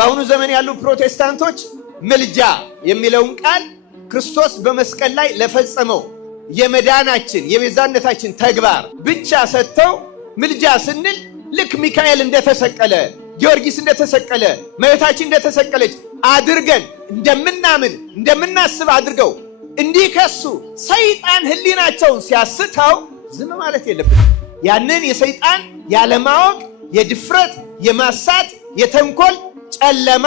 በአሁኑ ዘመን ያሉ ፕሮቴስታንቶች ምልጃ የሚለውን ቃል ክርስቶስ በመስቀል ላይ ለፈጸመው የመዳናችን የቤዛነታችን ተግባር ብቻ ሰጥተው ምልጃ ስንል ልክ ሚካኤል እንደተሰቀለ ጊዮርጊስ እንደተሰቀለ እመቤታችን እንደተሰቀለች አድርገን እንደምናስብ አድርገው እንዲከሱ ሰይጣን ህሊናቸውን ሲያስተው ዝም ማለት የለብንም። ያንን የሰይጣን ያለማወቅ የድፍረት የማሳት የተንኮል ጨለማ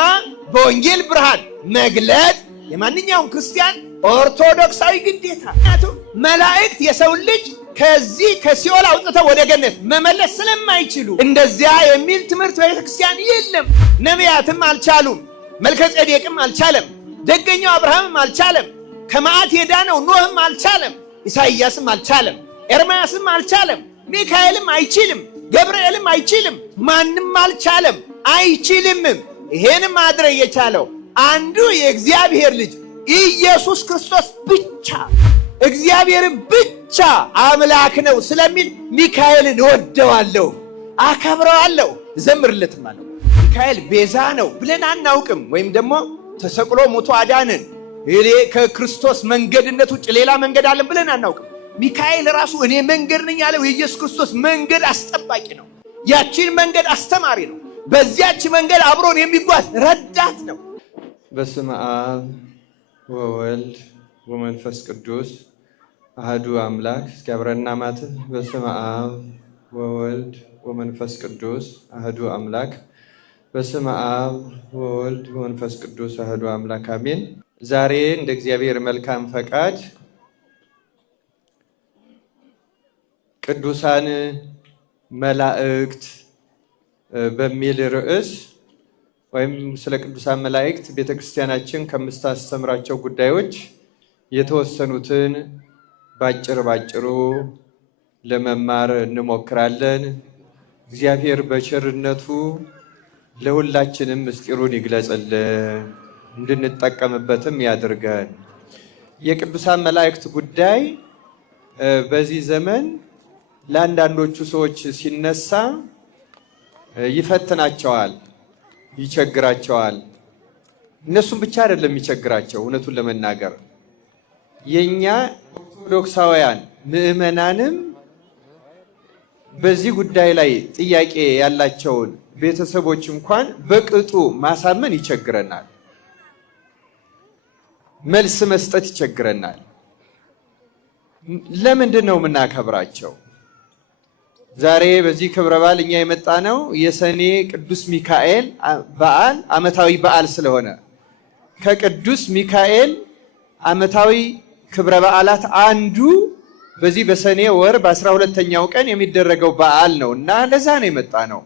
በወንጌል ብርሃን መግለጥ የማንኛውም ክርስቲያን ኦርቶዶክሳዊ ግዴታ። ምክንያቱም መላእክት የሰው ልጅ ከዚህ ከሲኦል አውጥተው ወደ ገነት መመለስ ስለማይችሉ እንደዚያ የሚል ትምህርት በቤተክርስቲያን የለም። ነቢያትም አልቻሉም። መልከጼዴቅም አልቻለም። ደገኛው አብርሃምም አልቻለም። ከመዓት የዳነው ኖህም አልቻለም። ኢሳይያስም አልቻለም። ኤርምያስም አልቻለም። ሚካኤልም አይችልም። ገብርኤልም አይችልም። ማንም አልቻለም፣ አይችልምም። ይሄን ማድረግ የቻለው አንዱ የእግዚአብሔር ልጅ ኢየሱስ ክርስቶስ ብቻ እግዚአብሔር ብቻ አምላክ ነው ስለሚል ሚካኤልን እወደዋለሁ፣ አከብረዋለሁ፣ እዘምርለትማለሁ። ሚካኤል ቤዛ ነው ብለን አናውቅም። ወይም ደግሞ ተሰቅሎ ሞቶ አዳነን ከክርስቶስ መንገድነት ውጭ ሌላ መንገድ አለን ብለን አናውቅም። ሚካኤል ራሱ እኔ መንገድ ነኝ ያለው የኢየሱስ ክርስቶስ መንገድ አስጠባቂ ነው። ያቺን መንገድ አስተማሪ ነው። በዚያች መንገድ አብሮን የሚጓዝ ረዳት ነው። በስመ አብ ወወልድ ወመንፈስ ቅዱስ አሐዱ አምላክ። እስኪ አብረና ማትብ። በስመ አብ ወወልድ ወመንፈስ ቅዱስ አሐዱ አምላክ። በስመ አብ ወወልድ ወመንፈስ ቅዱስ አሐዱ አምላክ አሜን። ዛሬ እንደ እግዚአብሔር መልካም ፈቃድ ቅዱሳን መላእክት በሚል ርዕስ ወይም ስለ ቅዱሳን መላእክት ቤተክርስቲያናችን ከምታስተምራቸው ጉዳዮች የተወሰኑትን ባጭሩ ለመማር እንሞክራለን። እግዚአብሔር በቸርነቱ ለሁላችንም ምስጢሩን ይግለጽልን፣ እንድንጠቀምበትም ያድርገን። የቅዱሳን መላእክት ጉዳይ በዚህ ዘመን ለአንዳንዶቹ ሰዎች ሲነሳ ይፈትናቸዋል፣ ይቸግራቸዋል። እነሱም ብቻ አይደለም የሚቸግራቸው። እውነቱን ለመናገር የኛ ኦርቶዶክሳውያን ምዕመናንም በዚህ ጉዳይ ላይ ጥያቄ ያላቸውን ቤተሰቦች እንኳን በቅጡ ማሳመን ይቸግረናል፣ መልስ መስጠት ይቸግረናል። ለምንድን ነው የምናከብራቸው? ዛሬ በዚህ ክብረ በዓል እኛ የመጣ ነው የሰኔ ቅዱስ ሚካኤል በዓል ዓመታዊ በዓል ስለሆነ ከቅዱስ ሚካኤል ዓመታዊ ክብረ በዓላት አንዱ በዚህ በሰኔ ወር በ12ኛው ቀን የሚደረገው በዓል ነው እና ለዛ ነው የመጣ ነው።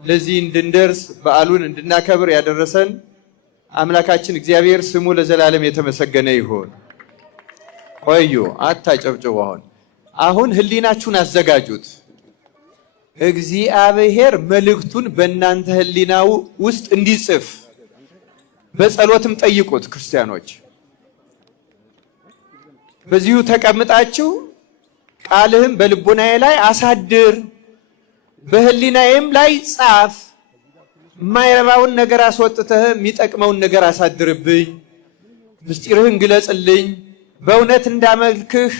ለዚህ እንድንደርስ በዓሉን እንድናከብር ያደረሰን አምላካችን እግዚአብሔር ስሙ ለዘላለም የተመሰገነ ይሁን። ቆዩ፣ አታጨብጭቡ። አሁን ህሊናችሁን አዘጋጁት። እግዚአብሔር መልእክቱን በእናንተ ህሊናው ውስጥ እንዲጽፍ በጸሎትም ጠይቁት። ክርስቲያኖች በዚሁ ተቀምጣችሁ ቃልህም በልቦናዬ ላይ አሳድር፣ በህሊናዬም ላይ ጻፍ፣ የማይረባውን ነገር አስወጥተህ የሚጠቅመውን ነገር አሳድርብኝ፣ ምስጢርህን ግለጽልኝ፣ በእውነት እንዳመልክህ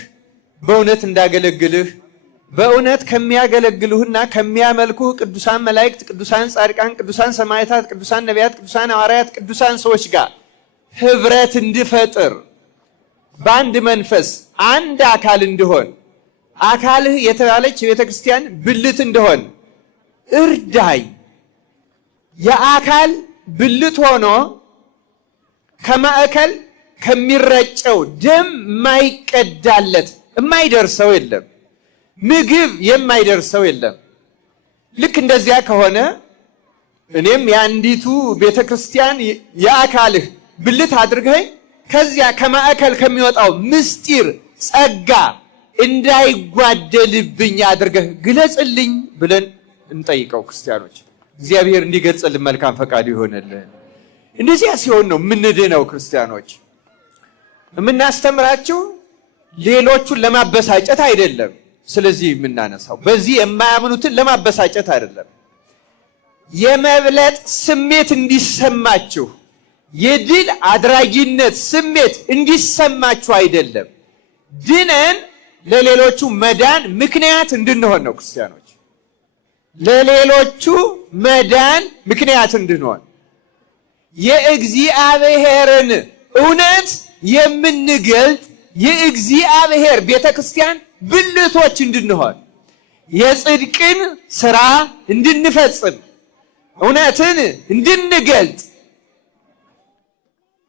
በእውነት እንዳገለግልህ በእውነት ከሚያገለግሉህና ከሚያመልኩህ ቅዱሳን መላእክት፣ ቅዱሳን ጻድቃን፣ ቅዱሳን ሰማዕታት፣ ቅዱሳን ነቢያት፣ ቅዱሳን ሐዋርያት፣ ቅዱሳን ሰዎች ጋር ህብረት እንድፈጥር በአንድ መንፈስ አንድ አካል እንድሆን አካልህ የተባለች የቤተ ክርስቲያን ብልት እንደሆን እርዳይ። የአካል ብልት ሆኖ ከማዕከል ከሚረጨው ደም የማይቀዳለት የማይደርሰው የለም። ምግብ የማይደርሰው የለም። ልክ እንደዚያ ከሆነ እኔም የአንዲቱ ቤተ ክርስቲያን የአካልህ ብልት አድርገኝ ከዚያ ከማዕከል ከሚወጣው ምስጢር ጸጋ እንዳይጓደልብኝ አድርገህ ግለጽልኝ ብለን እንጠይቀው። ክርስቲያኖች እግዚአብሔር እንዲገልጽልን መልካም ፈቃዱ ይሆንልን። እንደዚያ ሲሆን ነው የምንድነው። ክርስቲያኖች የምናስተምራችሁ ሌሎቹን ለማበሳጨት አይደለም። ስለዚህ የምናነሳው በዚህ የማያምኑትን ለማበሳጨት አይደለም። የመብለጥ ስሜት እንዲሰማችሁ፣ የድል አድራጊነት ስሜት እንዲሰማችሁ አይደለም። ድነን ለሌሎቹ መዳን ምክንያት እንድንሆን ነው። ክርስቲያኖች ለሌሎቹ መዳን ምክንያት እንድንሆን የእግዚአብሔርን እውነት የምንገልጥ የእግዚአብሔር ቤተክርስቲያን ብልቶች እንድንሆን የጽድቅን ሥራ እንድንፈጽም እውነትን እንድንገልጥ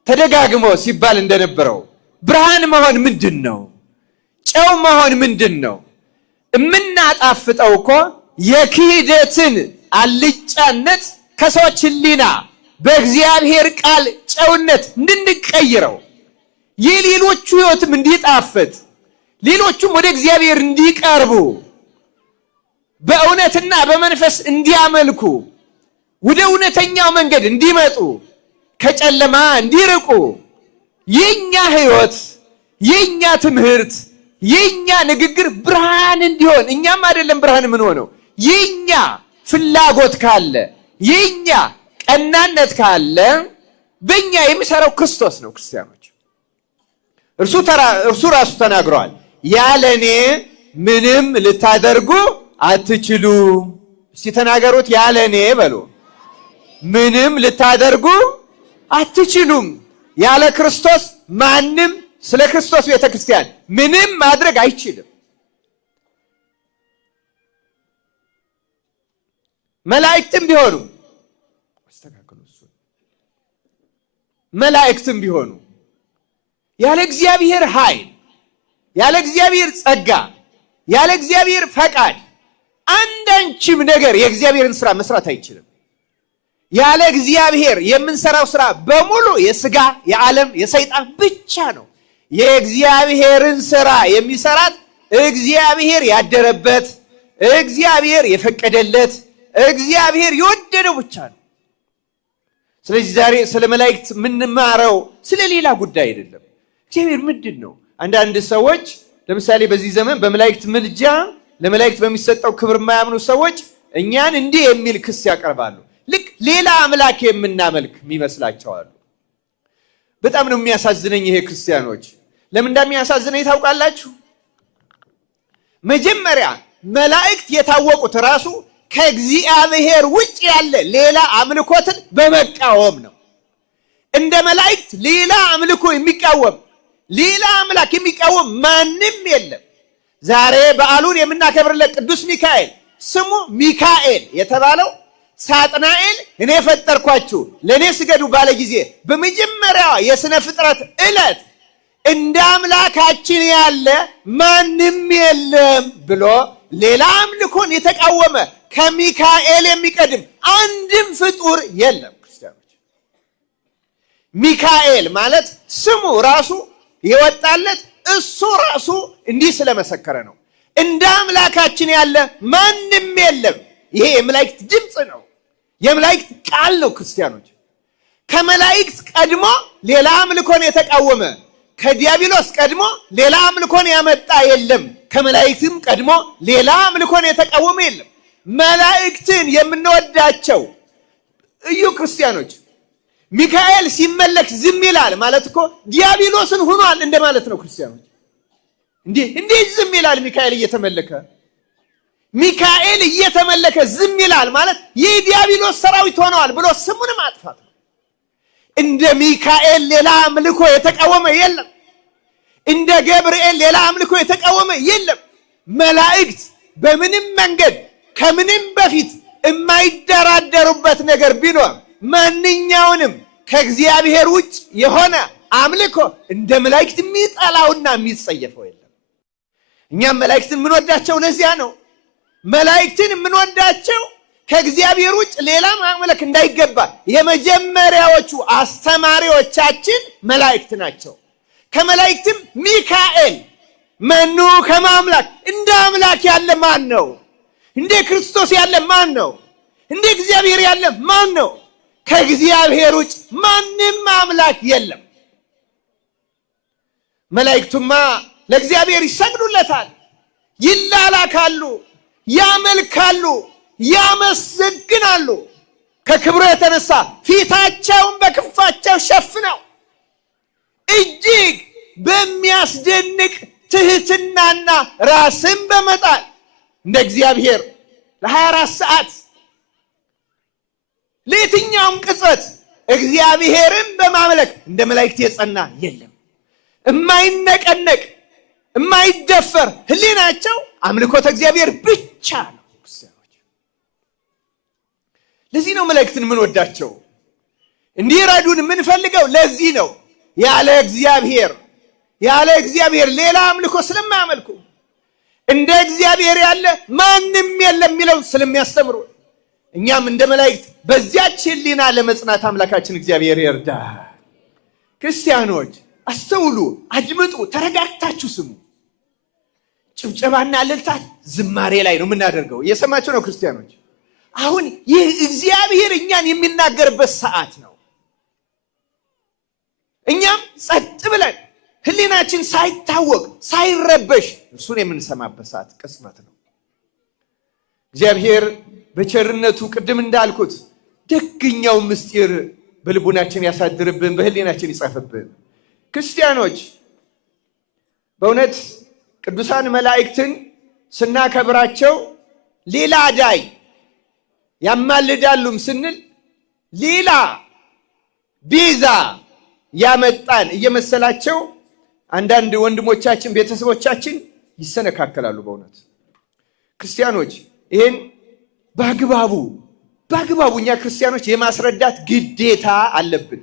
ተደጋግሞ ሲባል እንደነበረው ብርሃን መሆን ምንድን ነው? ጨው መሆን ምንድን ነው? የምናጣፍጠው እኮ የክህደትን አልጫነት ከሰዎች ሕሊና በእግዚአብሔር ቃል ጨውነት እንድንቀይረው የሌሎቹ ሕይወትም እንዲጣፍጥ ሌሎቹም ወደ እግዚአብሔር እንዲቀርቡ በእውነትና በመንፈስ እንዲያመልኩ ወደ እውነተኛው መንገድ እንዲመጡ ከጨለማ እንዲርቁ የኛ ሕይወት የኛ ትምህርት የኛ ንግግር ብርሃን እንዲሆን እኛም አይደለም ብርሃን ምን ሆነው የኛ ፍላጎት ካለ የኛ ቀናነት ካለ በእኛ የሚሰራው ክርስቶስ ነው። ክርስቲያኖች እርሱ ራሱ ተናግሯል። ያለኔ ምንም ልታደርጉ አትችሉ። እስቲ ተናገሩት። ያለኔ በሉ። ምንም ልታደርጉ አትችሉም። ያለ ክርስቶስ ማንም ስለ ክርስቶስ ቤተክርስቲያን ምንም ማድረግ አይችልም። መላእክትም ቢሆኑ መላእክትም ቢሆኑ ያለ እግዚአብሔር ኃይል ያለ እግዚአብሔር ጸጋ ያለ እግዚአብሔር ፈቃድ አንዳችም ነገር የእግዚአብሔርን ሥራ መስራት አይችልም። ያለ እግዚአብሔር የምንሰራው ሥራ በሙሉ የሥጋ የዓለም የሰይጣን ብቻ ነው። የእግዚአብሔርን ሥራ የሚሰራት እግዚአብሔር ያደረበት እግዚአብሔር የፈቀደለት እግዚአብሔር የወደደው ብቻ ነው። ስለዚህ ዛሬ ስለ መላእክት የምንማረው ስለ ሌላ ጉዳይ አይደለም። እግዚአብሔር ምንድን ነው? አንዳንድ ሰዎች ለምሳሌ በዚህ ዘመን በመላእክት ምልጃ ለመላእክት በሚሰጠው ክብር የማያምኑ ሰዎች እኛን እንዲህ የሚል ክስ ያቀርባሉ። ልክ ሌላ አምላክ የምናመልክ የሚመስላቸዋል። በጣም ነው የሚያሳዝነኝ ይሄ ክርስቲያኖች። ለምን እንደሚያሳዝነኝ ታውቃላችሁ? መጀመሪያ መላእክት የታወቁት ራሱ ከእግዚአብሔር ውጭ ያለ ሌላ አምልኮትን በመቃወም ነው። እንደ መላእክት ሌላ አምልኮ የሚቃወም ሌላ አምላክ የሚቃወም ማንም የለም። ዛሬ በዓሉን የምናከብርለት ቅዱስ ሚካኤል ስሙ ሚካኤል የተባለው ሳጥናኤል እኔ ፈጠርኳችሁ ለእኔ ስገዱ ባለ ጊዜ በመጀመሪያዋ የሥነ ፍጥረት ዕለት እንደ አምላካችን ያለ ማንም የለም ብሎ ሌላ አምልኮን የተቃወመ ከሚካኤል የሚቀድም አንድም ፍጡር የለም። ክርስቲያኖች ሚካኤል ማለት ስሙ ራሱ የወጣለት እሱ ራሱ እንዲህ ስለመሰከረ ነው። እንደ አምላካችን ያለ ማንም የለም። ይሄ የመላእክት ድምፅ ነው፣ የመላእክት ቃል ነው። ክርስቲያኖች ከመላእክት ቀድሞ ሌላ አምልኮን የተቃወመ ከዲያብሎስ ቀድሞ ሌላ አምልኮን ያመጣ የለም። ከመላእክትም ቀድሞ ሌላ አምልኮን የተቃወመ የለም። መላእክትን የምንወዳቸው እዩ ክርስቲያኖች፣ ሚካኤል ሲመለክ ዝም ይላል ማለት እኮ ዲያብሎስን ሆኗል እንደማለት ነው። ክርስቲያኖች እንዴት ዝም ይላል? ሚካኤል እየተመለከ ሚካኤል እየተመለከ ዝም ይላል ማለት የዲያብሎስ ሰራዊት ሆነዋል ብሎ ስሙን ማጥፋት ነው። እንደ ሚካኤል ሌላ አምልኮ የተቃወመ የለም። እንደ ገብርኤል ሌላ አምልኮ የተቃወመ የለም። መላእክት በምንም መንገድ ከምንም በፊት የማይደራደሩበት ነገር ቢኖር ማንኛውንም ከእግዚአብሔር ውጭ የሆነ አምልኮ እንደ መላእክት የሚጠላውና የሚጸየፈው የለም። እኛም መላእክትን የምንወዳቸው ለዚያ ነው። መላእክትን የምንወዳቸው ከእግዚአብሔር ውጭ ሌላ ማምለክ እንዳይገባ የመጀመሪያዎቹ አስተማሪዎቻችን መላእክት ናቸው። ከመላእክትም ሚካኤል መኑ ከማምላክ እንደ አምላክ ያለ ማን ነው? እንደ ክርስቶስ ያለ ማን ነው? እንደ እግዚአብሔር ያለ ማን ነው? ከእግዚአብሔር ውጭ ማንም አምላክ የለም። መላእክቱማ ለእግዚአብሔር ይሰግዱለታል፣ ይላላካሉ፣ ያመልካሉ፣ ያመሰግናሉ። ከክብሩ የተነሳ ፊታቸውን በክንፋቸው ሸፍነው እጅግ በሚያስደንቅ ትህትናና ራስን በመጣል እንደ እግዚአብሔር ለ24 ሰዓት ለየትኛውም ቅጽበት እግዚአብሔርን በማምለክ እንደ መላእክት የጸና የለም። የማይነቀነቅ የማይደፈር ህሊናቸው አምልኮተ እግዚአብሔር ብቻ ነው። ለዚህ ነው መላእክትን የምንወዳቸው፣ እንዲረዱን የምንፈልገው ለዚህ ነው። ያለ እግዚአብሔር ሌላ አምልኮ ስለማያመልኩ እንደ እግዚአብሔር ያለ ማንም የለም የሚለው ስለሚያስተምሩ እኛም እንደ መላእክት በዚያች ህሊና ለመጽናት አምላካችን እግዚአብሔር ይርዳ። ክርስቲያኖች አስተውሉ፣ አድምጡ፣ ተረጋግታችሁ ስሙ። ጭብጨባና እልልታ ዝማሬ ላይ ነው የምናደርገው። እየሰማችሁ ነው ክርስቲያኖች? አሁን ይህ እግዚአብሔር እኛን የሚናገርበት ሰዓት ነው። እኛም ጸጥ ብለን ህሊናችን ሳይታወቅ ሳይረበሽ እርሱን የምንሰማበት ሰዓት ቅጽበት ነው። እግዚአብሔር በቸርነቱ ቅድም እንዳልኩት ደግኛው ምስጢር በልቡናችን ያሳድርብን፣ በህሊናችን ይጻፍብን። ክርስቲያኖች በእውነት ቅዱሳን መላእክትን ስናከብራቸው ሌላ አዳኝ ያማልዳሉም ስንል ሌላ ቤዛ ያመጣን እየመሰላቸው አንዳንድ ወንድሞቻችን ቤተሰቦቻችን ይሰነካከላሉ። በእውነት ክርስቲያኖች ይህን በአግባቡ እኛ ክርስቲያኖች የማስረዳት ግዴታ አለብን።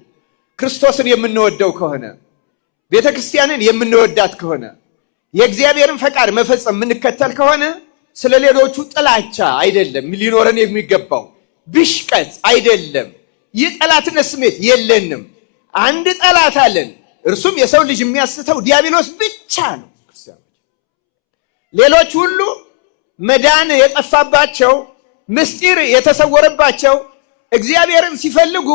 ክርስቶስን የምንወደው ከሆነ ቤተ ክርስቲያንን የምንወዳት ከሆነ የእግዚአብሔርን ፈቃድ መፈጸም የምንከተል ከሆነ ስለ ሌሎቹ ጥላቻ አይደለም ሊኖረን የሚገባው፣ ብሽቀት አይደለም። ይህ ጠላትነት ስሜት የለንም። አንድ ጠላት አለን፣ እርሱም የሰው ልጅ የሚያስተው ዲያብሎስ ብቻ ነው። ሌሎች ሁሉ መዳን የጠፋባቸው ምስጢር የተሰወረባቸው እግዚአብሔርን ሲፈልጉ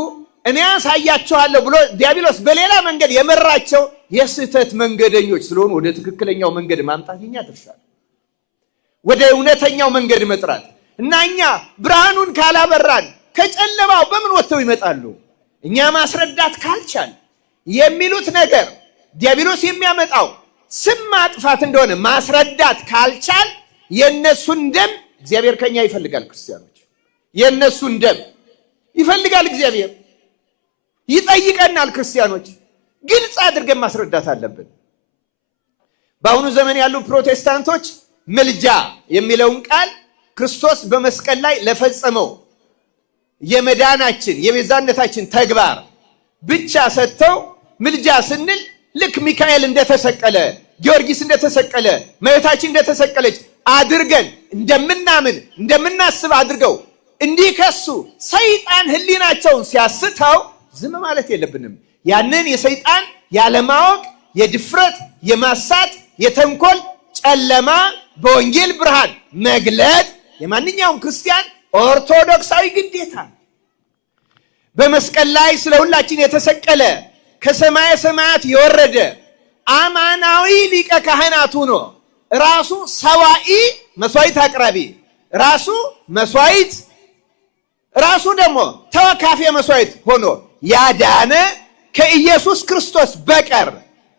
እኔ ያሳያቸዋለሁ ብሎ ዲያብሎስ በሌላ መንገድ የመራቸው የስህተት መንገደኞች ስለሆኑ ወደ ትክክለኛው መንገድ ማምጣት የኛ ድርሻ ነው። ወደ እውነተኛው መንገድ መጥራት እና እኛ ብርሃኑን ካላበራን ከጨለማው በምን ወጥተው ይመጣሉ? እኛ ማስረዳት ካልቻል የሚሉት ነገር ዲያብሎስ የሚያመጣው ስም ማጥፋት እንደሆነ ማስረዳት ካልቻል የነሱን ደም እግዚአብሔር ከኛ ይፈልጋል። ክርስቲያኖች የነሱን ደም ይፈልጋል እግዚአብሔር፣ ይጠይቀናል። ክርስቲያኖች ግልጽ አድርገን ማስረዳት አለብን። በአሁኑ ዘመን ያሉ ፕሮቴስታንቶች ምልጃ የሚለውን ቃል ክርስቶስ በመስቀል ላይ ለፈጸመው የመዳናችን የቤዛነታችን ተግባር ብቻ ሰጥተው ምልጃ ስንል ልክ ሚካኤል እንደተሰቀለ፣ ጊዮርጊስ እንደተሰቀለ፣ እመቤታችን እንደተሰቀለች አድርገን እንደምናምን እንደምናስብ አድርገው እንዲከሱ ሰይጣን ህሊናቸውን ሲያስተው ዝም ማለት የለብንም። ያንን የሰይጣን ያለማወቅ የድፍረት የማሳት የተንኮል ጨለማ በወንጌል ብርሃን መግለጥ የማንኛውም ክርስቲያን ኦርቶዶክሳዊ ግዴታ። በመስቀል ላይ ስለ ሁላችን የተሰቀለ ከሰማየ ሰማያት የወረደ አማናዊ ሊቀ ካህናት ሆኖ ራሱ ሰዋኢ መስዋዕት አቅራቢ፣ ራሱ መስዋዕት፣ ራሱ ደግሞ ተወካፌ መስዋዕት ሆኖ ያዳነ ከኢየሱስ ክርስቶስ በቀር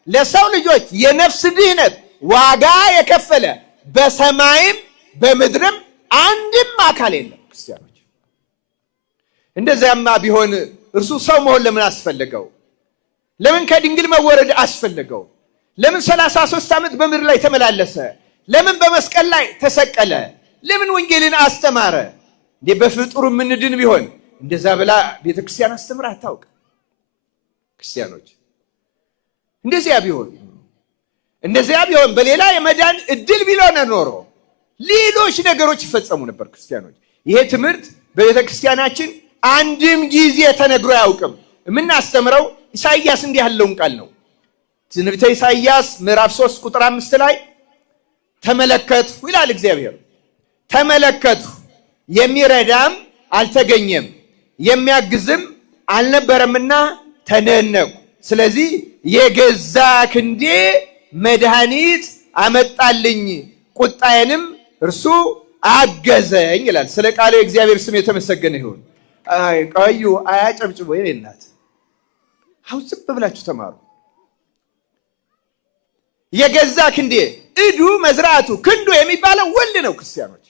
ለሰው ልጆች የነፍስ ድህነት ዋጋ የከፈለ በሰማይም በምድርም አንድም አካል የለም። ክርስቲያኖች እንደዚያማ ቢሆን እርሱ ሰው መሆን ለምን አስፈለገው? ለምን ከድንግል መወረድ አስፈለገው? ለምን 33 ዓመት በምድር ላይ ተመላለሰ? ለምን በመስቀል ላይ ተሰቀለ? ለምን ወንጌልን አስተማረ? እንዴ በፍጡር ምንድን ቢሆን እንደዛ ብላ ቤተክርስቲያን አስተምራ አታውቅ። ክርስቲያኖች እንደዚያ ቢሆን በሌላ የመዳን እድል ቢሆን ኖሮ ሌሎች ነገሮች ይፈጸሙ ነበር። ክርስቲያኖች ይሄ ትምህርት በቤተክርስቲያናችን አንድም ጊዜ ተነግሮ አያውቅም። የምናስተምረው ኢሳይያስ እንዲህ ያለውን ቃል ነው። ትንቢተ ኢሳይያስ ምዕራፍ 3 ቁጥር 5 ላይ ተመለከቱ ይላል እግዚአብሔር። ተመለከቱ፣ የሚረዳም አልተገኘም፣ የሚያግዝም አልነበረምና ተደነቁ። ስለዚህ የገዛ ክንዴ መድኃኒት አመጣልኝ፣ ቁጣዬንም እርሱ አገዘኝ ይላል። ስለ ቃሉ የእግዚአብሔር ስም የተመሰገነ ይሁን። ቀዩ አያጨብጭቦ የኔ እናት። አሁን ዝም ብላችሁ ተማሩ። የገዛ ክንዴ እዱ መዝራቱ ክንዱ የሚባለው ወልድ ነው ክርስቲያኖች።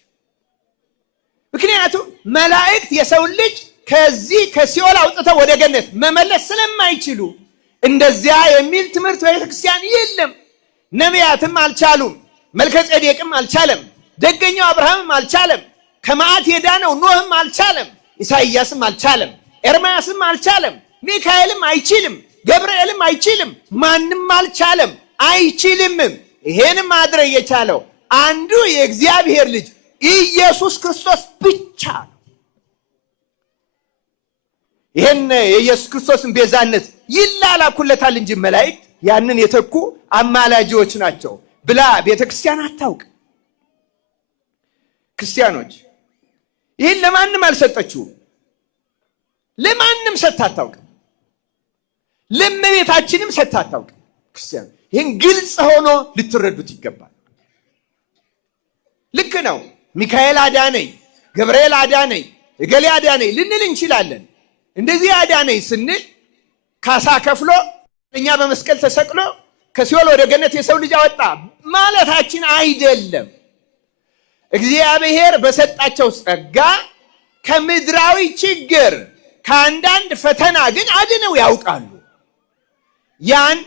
ምክንያቱም መላእክት የሰው ልጅ ከዚህ ከሲኦል አውጥተው ወደ ገነት መመለስ ስለማይችሉ እንደዚያ የሚል ትምህርት በቤተክርስቲያን የለም። ነቢያትም አልቻሉም፣ መልከጼዴቅም አልቻለም፣ ደገኛው አብርሃምም አልቻለም፣ ከመዓት የዳነው ኖህም አልቻለም፣ ኢሳይያስም አልቻለም፣ ኤርምያስም አልቻለም፣ ሚካኤልም አይችልም፣ ገብርኤልም አይችልም፣ ማንም አልቻለም፣ አይችልምም። ይሄንም ማድረግ የቻለው አንዱ የእግዚአብሔር ልጅ ኢየሱስ ክርስቶስ ብቻ ነው። ይሄን የኢየሱስ ክርስቶስን ቤዛነት ይላላኩለታል እንጂ መላእክት ያንን የተኩ አማላጆች ናቸው ብላ ቤተክርስቲያን አታውቅ። ክርስቲያኖች ይህን ለማንም አልሰጠችውም፣ ለማንም ሰጥታ አታውቅም፣ ለእመቤታችንም ሰጥታ አታውቅም። ክርስቲያን ይህን ግልጽ ሆኖ ልትረዱት ይገባል። ልክ ነው። ሚካኤል አዳነኝ፣ ገብርኤል አዳነኝ፣ እገሌ አዳነኝ ልንል እንችላለን። እንደዚህ አዳነኝ ስንል ካሳ ከፍሎ እኛ በመስቀል ተሰቅሎ ከሲኦል ወደ ገነት የሰው ልጅ አወጣ ማለታችን አይደለም። እግዚአብሔር በሰጣቸው ጸጋ ከምድራዊ ችግር ከአንዳንድ ፈተና ግን አድነው ያውቃሉ። ያን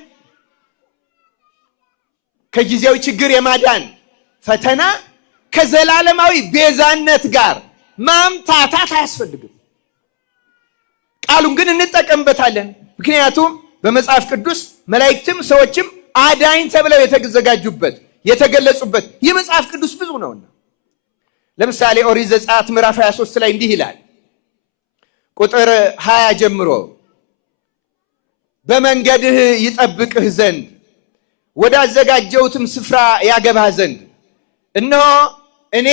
ከጊዜያዊ ችግር የማዳን ፈተና ከዘላለማዊ ቤዛነት ጋር ማምታታት አያስፈልግም። ቃሉን ግን እንጠቀምበታለን። ምክንያቱም በመጽሐፍ ቅዱስ መላእክትም ሰዎችም አዳኝ ተብለው የተዘጋጁበት የተገለጹበት የመጽሐፍ ቅዱስ ብዙ ነውና፣ ለምሳሌ ኦሪት ዘጸአት ምዕራፍ 23 ላይ እንዲህ ይላል፣ ቁጥር 20 ጀምሮ በመንገድህ ይጠብቅህ ዘንድ ወዳዘጋጀሁትም ስፍራ ያገባህ ዘንድ እነሆ እኔ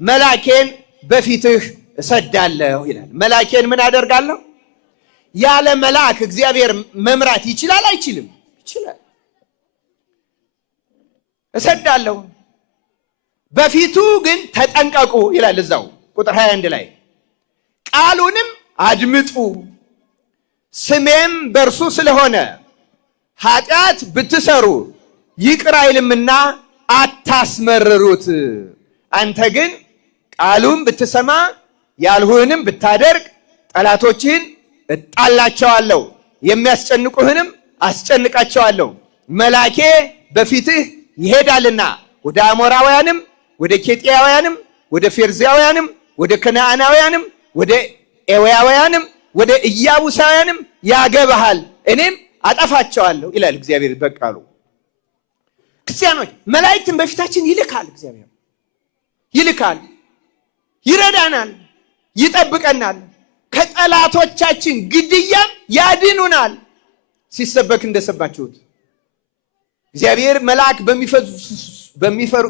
መላኬን በፊትህ እሰዳለሁ ይላል። መላኬን ምን አደርጋለሁ? ያለ መልአክ እግዚአብሔር መምራት ይችላል አይችልም? ይችላል። እሰዳለሁ፣ በፊቱ ግን ተጠንቀቁ ይላል እዛው ቁጥር 21 ላይ። ቃሉንም አድምጡ፣ ስሜም በእርሱ ስለሆነ ኃጢአት ብትሰሩ ይቅር አይልምና አታስመርሩት። አንተ ግን ቃሉን ብትሰማ ያልሁህንም ብታደርግ ጠላቶችህን እጣላቸዋለሁ፣ የሚያስጨንቁህንም አስጨንቃቸዋለሁ። መላኬ በፊትህ ይሄዳልና ወደ አሞራውያንም ወደ ኬጢያውያንም ወደ ፌርዛውያንም ወደ ከነዓናውያንም ወደ ኤዊያውያንም ወደ ኢያቡሳውያንም ያገባሃል፣ እኔም አጠፋቸዋለሁ ይላል እግዚአብሔር በቃሉ። ክርስቲያኖች መላእክትን በፊታችን ይልካል። እግዚአብሔር ይልካል፣ ይረዳናል፣ ይጠብቀናል፣ ከጠላቶቻችን ግድያም ያድኑናል። ሲሰበክ እንደሰባችሁት እግዚአብሔር መልአክ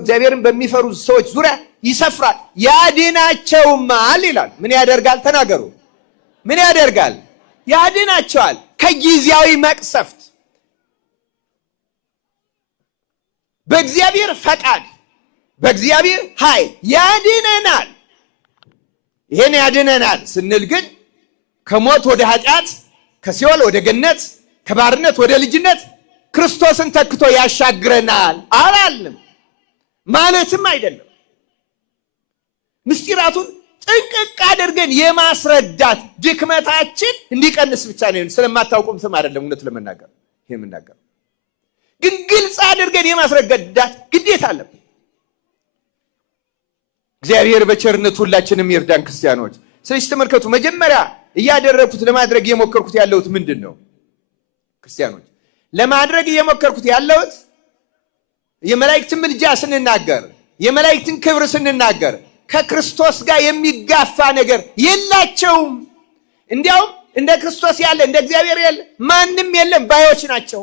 እግዚአብሔርን በሚፈሩ ሰዎች ዙሪያ ይሰፍራል ያድናቸውማል ይላል። ምን ያደርጋል? ተናገሩ። ምን ያደርጋል? ያድናቸዋል ከጊዜያዊ መቅሰፍት። በእግዚአብሔር ፈቃድ በእግዚአብሔር ኃይል ያድነናል። ይሄን ያድነናል ስንል ግን ከሞት ወደ ኃጢአት፣ ከሲኦል ወደ ገነት፣ ከባርነት ወደ ልጅነት ክርስቶስን ተክቶ ያሻግረናል አላልንም ማለትም አይደለም። ምስጢራቱን ጥንቅቅ አድርገን የማስረዳት ድክመታችን እንዲቀንስ ብቻ ነው። ስለማታውቁም ስም አይደለም እውነት ለመናገር ይሄ የምናገር ግን ግልጽ አድርገን የማስረዳት ግዴታ አለብን። እግዚአብሔር በቸርነቱ ሁላችንም ይርዳን ክርስቲያኖች። ስለዚህ ተመልከቱ፣ መጀመሪያ እያደረኩት ለማድረግ እየሞከርኩት ያለሁት ምንድን ነው? ክርስቲያኖች ለማድረግ እየሞከርኩት ያለሁት የመላእክትን ምልጃ ስንናገር፣ የመላእክትን ክብር ስንናገር ከክርስቶስ ጋር የሚጋፋ ነገር የላቸውም። እንዲያውም እንደ ክርስቶስ ያለ እንደ እግዚአብሔር ያለ ማንም የለም ባዮች ናቸው።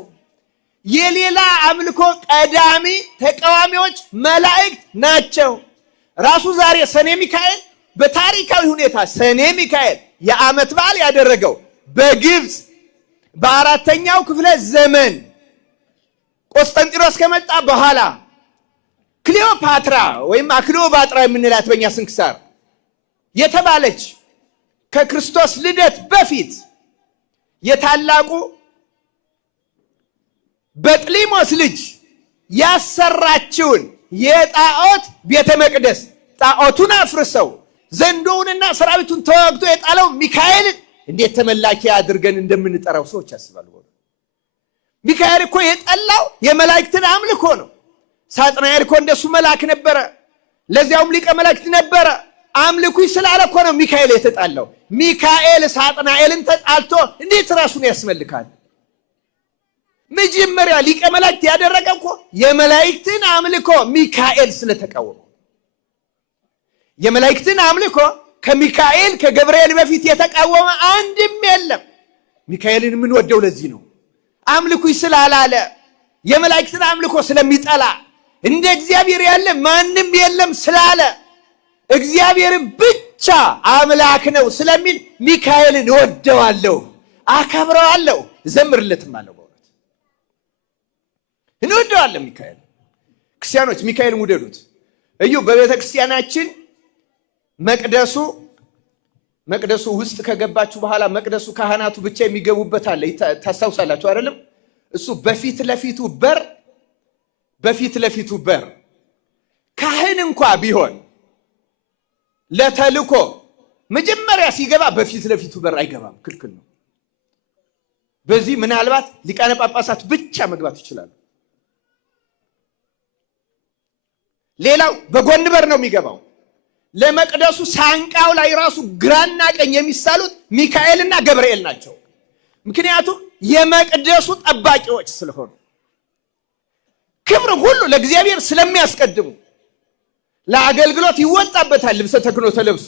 የሌላ አምልኮ ቀዳሚ ተቃዋሚዎች መላእክት ናቸው። ራሱ ዛሬ ሰኔ ሚካኤል በታሪካዊ ሁኔታ ሰኔ ሚካኤል የዓመት በዓል ያደረገው በግብፅ በአራተኛው ክፍለ ዘመን ቆስጠንጢኖስ ከመጣ በኋላ ክሊዮፓትራ ወይም አክሊዮባጥራ የምንላት በእኛ ስንክሳር የተባለች ከክርስቶስ ልደት በፊት የታላቁ በጥሊሞስ ልጅ ያሰራችውን የጣዖት ቤተ መቅደስ ጣዖቱን አፍርሰው ዘንዶውንና ሰራዊቱን ተዋግቶ የጣለው ሚካኤልን እንዴት ተመላኪ አድርገን እንደምንጠራው ሰዎች ያስባሉ። ሚካኤል እኮ የጠላው የመላእክትን አምልኮ ነው። ሳጥናኤል እኮ እንደሱ መልአክ ነበረ፣ ለዚያውም ሊቀ መላእክት ነበረ። አምልኩኝ ስላለ እኮ ነው ሚካኤል የተጣላው። ሚካኤል ሳጥናኤልን ተጣልቶ እንዴት ራሱን ያስመልካል? መጀመሪያ ሊቀ መላእክት ያደረገ እኮ የመላእክትን አምልኮ ሚካኤል ስለተቃወመ። የመላእክትን አምልኮ ከሚካኤል ከገብርኤል በፊት የተቃወመ አንድም የለም። ሚካኤልን የምንወደው ለዚህ ነው። አምልኩኝ ስላላለ የመላእክትን አምልኮ ስለሚጠላ እንደ እግዚአብሔር ያለ ማንም የለም ስላለ እግዚአብሔርን ብቻ አምላክ ነው ስለሚል ሚካኤልን እወደዋለሁ፣ አከብረዋለሁ፣ እዘምርለትም አለው። በእውነት እንወደዋለን ሚካኤል። ክርስቲያኖች ሚካኤልን ውደዱት። እዩ በቤተ ክርስቲያናችን መቅደሱ ውስጥ ከገባችሁ በኋላ መቅደሱ ካህናቱ ብቻ የሚገቡበት አለ። ታስታውሳላችሁ አይደለም? እሱ በፊት ለፊቱ በር ካህን እንኳ ቢሆን ለተልኮ መጀመሪያ ሲገባ በፊት ለፊቱ በር አይገባም፣ ክልክል ነው። በዚህ ምናልባት ሊቃነ ጳጳሳት ብቻ መግባት ይችላሉ። ሌላው በጎን በር ነው የሚገባው። ለመቅደሱ ሳንቃው ላይ ራሱ ግራና ቀኝ የሚሳሉት ሚካኤልና ገብርኤል ናቸው። ምክንያቱም የመቅደሱ ጠባቂዎች ስለሆኑ ክብር ሁሉ ለእግዚአብሔር ስለሚያስቀድሙ ለአገልግሎት ይወጣበታል። ልብሰ ተክህኖ ተለብሶ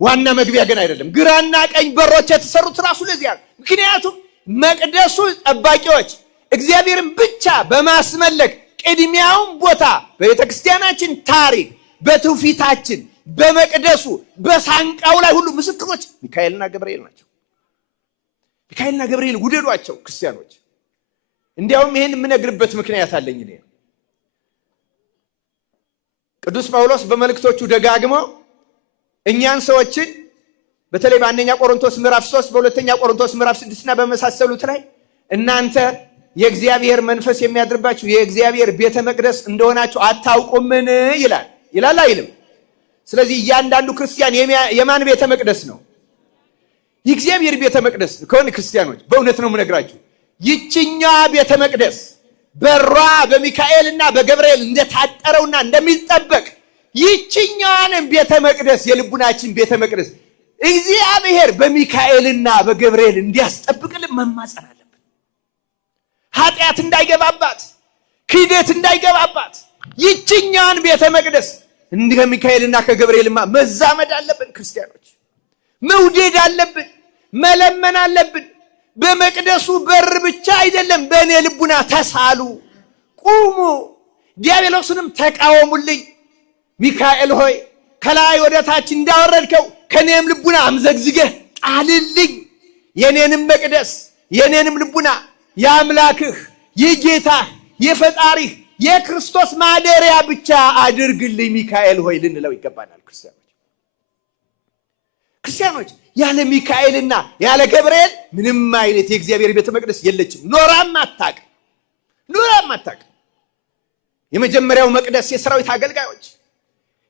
ዋና መግቢያ ግን አይደለም። ግራና ቀኝ በሮች የተሰሩት ራሱ ለዚያ። ምክንያቱም መቅደሱ ጠባቂዎች እግዚአብሔርን ብቻ በማስመለክ ቅድሚያውን ቦታ በቤተ ክርስቲያናችን ታሪክ በትውፊታችን በመቅደሱ በሳንቃው ላይ ሁሉ ምስክሮች ሚካኤልና ገብርኤል ናቸው። ሚካኤልና ገብርኤል ውደዷቸው ክርስቲያኖች። እንዲያውም ይህን የምነግርበት ምክንያት አለኝ። እኔ ቅዱስ ጳውሎስ በመልእክቶቹ ደጋግሞ እኛን ሰዎችን በተለይ በአንደኛ ቆሮንቶስ ምዕራፍ 3 በሁለተኛ ቆሮንቶስ ምዕራፍ 6 እና በመሳሰሉት ላይ እናንተ የእግዚአብሔር መንፈስ የሚያድርባችሁ የእግዚአብሔር ቤተ መቅደስ እንደሆናችሁ አታውቁምን ይላል አይልም? ስለዚህ እያንዳንዱ ክርስቲያን የማን ቤተ መቅደስ ነው? የእግዚአብሔር ቤተ መቅደስ ከሆነ ክርስቲያኖች በእውነት ነው የምነግራችሁ፣ ይችኛዋ ቤተ መቅደስ በሯ በሚካኤልና በገብርኤል እንደታጠረውና እንደሚጠበቅ ይችኛዋንም ቤተ መቅደስ የልቡናችን ቤተ መቅደስ እግዚአብሔር በሚካኤልና በገብርኤል እንዲያስጠብቅልን መማጸን አለብን። ኃጢአት እንዳይገባባት፣ ክህደት እንዳይገባባት ይችኛዋን ቤተ መቅደስ እንደ ሚካኤልና ከገብርኤልማ መዛመድ አለብን። ክርስቲያኖች መውደድ አለብን፣ መለመን አለብን። በመቅደሱ በር ብቻ አይደለም፣ በእኔ ልቡና ተሳሉ፣ ቁሙ፣ ዲያብሎስንም ተቃወሙልኝ። ሚካኤል ሆይ ከላይ ወደ ታች እንዳወረድከው ከኔም ልቡና አምዘግዝገህ ጣልልኝ። የኔንም መቅደስ የኔንም ልቡና የአምላክህ የጌታህ የፈጣሪህ የክርስቶስ ማደሪያ ብቻ አድርግልኝ ሚካኤል ሆይ ልንለው ይገባናል። ክርስቲያኖች ያለ ሚካኤልና ያለ ገብርኤል ምንም አይነት የእግዚአብሔር ቤተ መቅደስ የለችም፣ ኖራም አታውቅም። የመጀመሪያው መቅደስ የሰራዊት አገልጋዮች፣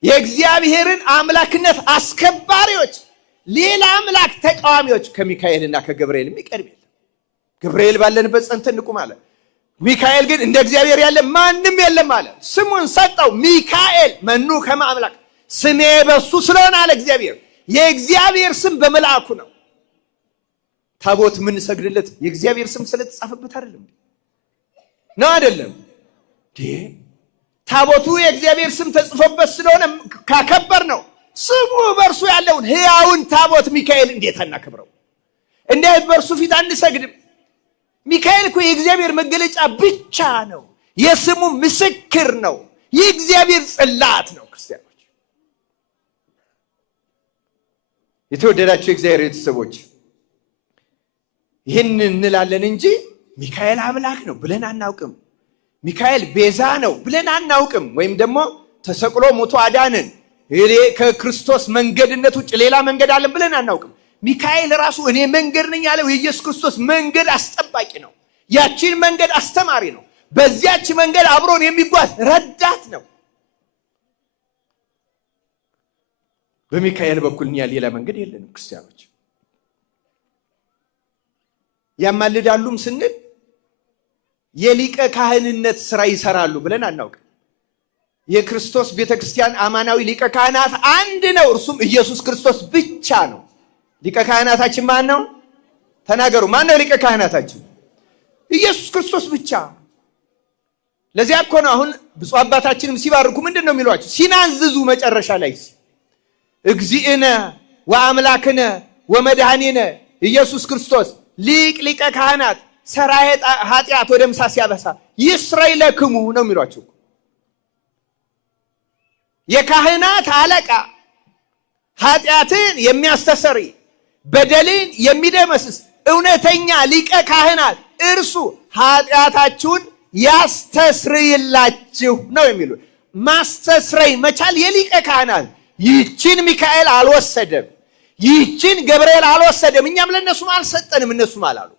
የእግዚአብሔርን አምላክነት አስከባሪዎች፣ ሌላ አምላክ ተቃዋሚዎች ከሚካኤልና ከገብርኤል የሚቀርብ የለም። ገብርኤል ባለንበት ጸንተን እንቁም አለ። ሚካኤል ግን እንደ እግዚአብሔር ያለ ማንም የለም አለ። ስሙን ሰጠው ሚካኤል መኑ ከመ አምላክ፣ ስሜ በሱ ስለሆነ አለ እግዚአብሔር። የእግዚአብሔር ስም በመልአኩ ነው። ታቦት የምንሰግድለት የእግዚአብሔር ስም ስለተጻፈበት አይደለም ነው? አይደለም። ታቦቱ የእግዚአብሔር ስም ተጽፎበት ስለሆነ ካከበር ነው። ስሙ በእርሱ ያለውን ሕያውን ታቦት ሚካኤል እንዴት አናከብረው? እንዴት በእርሱ ፊት አንሰግድም? ሚካኤል እኮ የእግዚአብሔር መገለጫ ብቻ ነው። የስሙ ምስክር ነው። የእግዚአብሔር ጽላት ነው። ክርስቲያኖች የተወደዳቸው የእግዚአብሔር ቤተሰቦች ይህን እንላለን እንጂ ሚካኤል አምላክ ነው ብለን አናውቅም። ሚካኤል ቤዛ ነው ብለን አናውቅም። ወይም ደግሞ ተሰቅሎ ሞቶ አዳነን ከክርስቶስ መንገድነት ውጭ ሌላ መንገድ አለን ብለን አናውቅም። ሚካኤል ራሱ እኔ መንገድ ነኝ ያለው የኢየሱስ ክርስቶስ መንገድ አስጠባቂ ነው። ያቺን መንገድ አስተማሪ ነው። በዚያች መንገድ አብሮን የሚጓዝ ረዳት ነው። በሚካኤል በኩል እኛ ሌላ መንገድ የለንም ክርስቲያኖች። ያማልዳሉም ስንል የሊቀ ካህንነት ስራ ይሰራሉ ብለን አናውቅም። የክርስቶስ ቤተክርስቲያን አማናዊ ሊቀ ካህናት አንድ ነው፣ እርሱም ኢየሱስ ክርስቶስ ብቻ ነው። ሊቀ ካህናታችን ማን ነው? ተናገሩ። ማን ነው ሊቀ ካህናታችን? ኢየሱስ ክርስቶስ ብቻ። ለዚያ እኮ ነው አሁን ብፁዕ አባታችንም ሲባርኩ ምንድን ነው የሚሏቸው? ሲናዝዙ መጨረሻ ላይ እግዚእነ ወአምላክነ ወመድኃኒነ ኢየሱስ ክርስቶስ ሊቀ ካህናት ሰራየ ኃጢአት ወደምሳ ሲያበሳ ይስረይ ለክሙ ነው የሚሏቸው። የካህናት አለቃ ኃጢአትን የሚያስተሰሪ በደልን የሚደመስስ እውነተኛ ሊቀ ካህናት እርሱ ኃጢአታችሁን ያስተስርይላችሁ ነው የሚሉ። ማስተስረይ መቻል የሊቀ ካህናት። ይህችን ሚካኤል አልወሰደም፣ ይህችን ገብርኤል አልወሰደም። እኛም ለእነሱም አልሰጠንም፣ እነሱም አላሉ።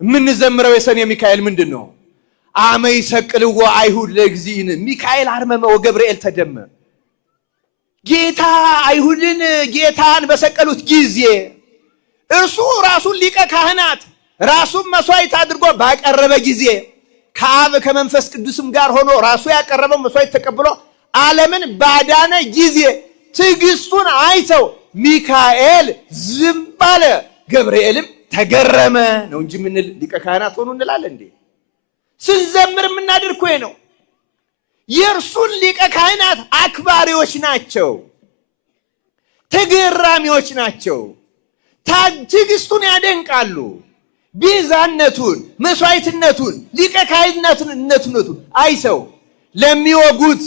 የምንዘምረው የሰኔ ሚካኤል ምንድን ነው? አመ ይሰቅልዎ አይሁድ ለእግዚእነ ሚካኤል አርመመ ወገብርኤል ተደመ። ጌታ አይሁድን ጌታን በሰቀሉት ጊዜ እርሱ ራሱን ሊቀ ካህናት ራሱን መስዋዕት አድርጎ ባቀረበ ጊዜ ከአብ ከመንፈስ ቅዱስም ጋር ሆኖ ራሱ ያቀረበው መስዋዕት ተቀብሎ ዓለምን ባዳነ ጊዜ ትዕግስቱን አይተው ሚካኤል ዝም ባለ፣ ገብርኤልም ተገረመ ነው እንጂ ምን ሊቀ ካህናት ሆኑ እንላለን እንዴ? ስንዘምር የምናደርግ ነው። የእርሱን ሊቀ ካህናት አክባሪዎች ናቸው፣ ተገራሚዎች ናቸው። ትዕግስቱን ያደንቃሉ። ቤዛነቱን፣ መስዋዕትነቱን፣ ሊቀ ካህንነቱን አይተው ለሚወጉት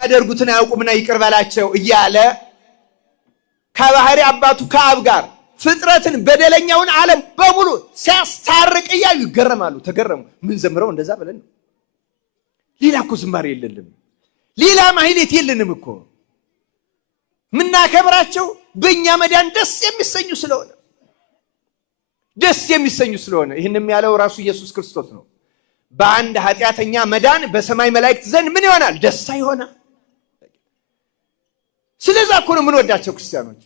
ያደርጉትን አያውቁምና ይቅር በላቸው እያለ ከባህሪ አባቱ ከአብ ጋር ፍጥረትን በደለኛውን ዓለም በሙሉ ሲያስታርቅ እያዩ ይገረማሉ። ተገረሙ። ምን ዘምረው እንደዛ ብለን ነው። ሌላ እኮ ዝማሬ የለንም፣ ሌላ ማህሌት የለንም እኮ። ምናከብራቸው በእኛ መዳን ደስ የሚሰኙ ስለሆነ ይህንም ያለው ራሱ ኢየሱስ ክርስቶስ ነው። በአንድ ኃጢአተኛ መዳን በሰማይ መላእክት ዘንድ ምን ይሆናል? ደስታ ይሆናል። ስለዛ እኮ ነው የምንወዳቸው ክርስቲያኖች።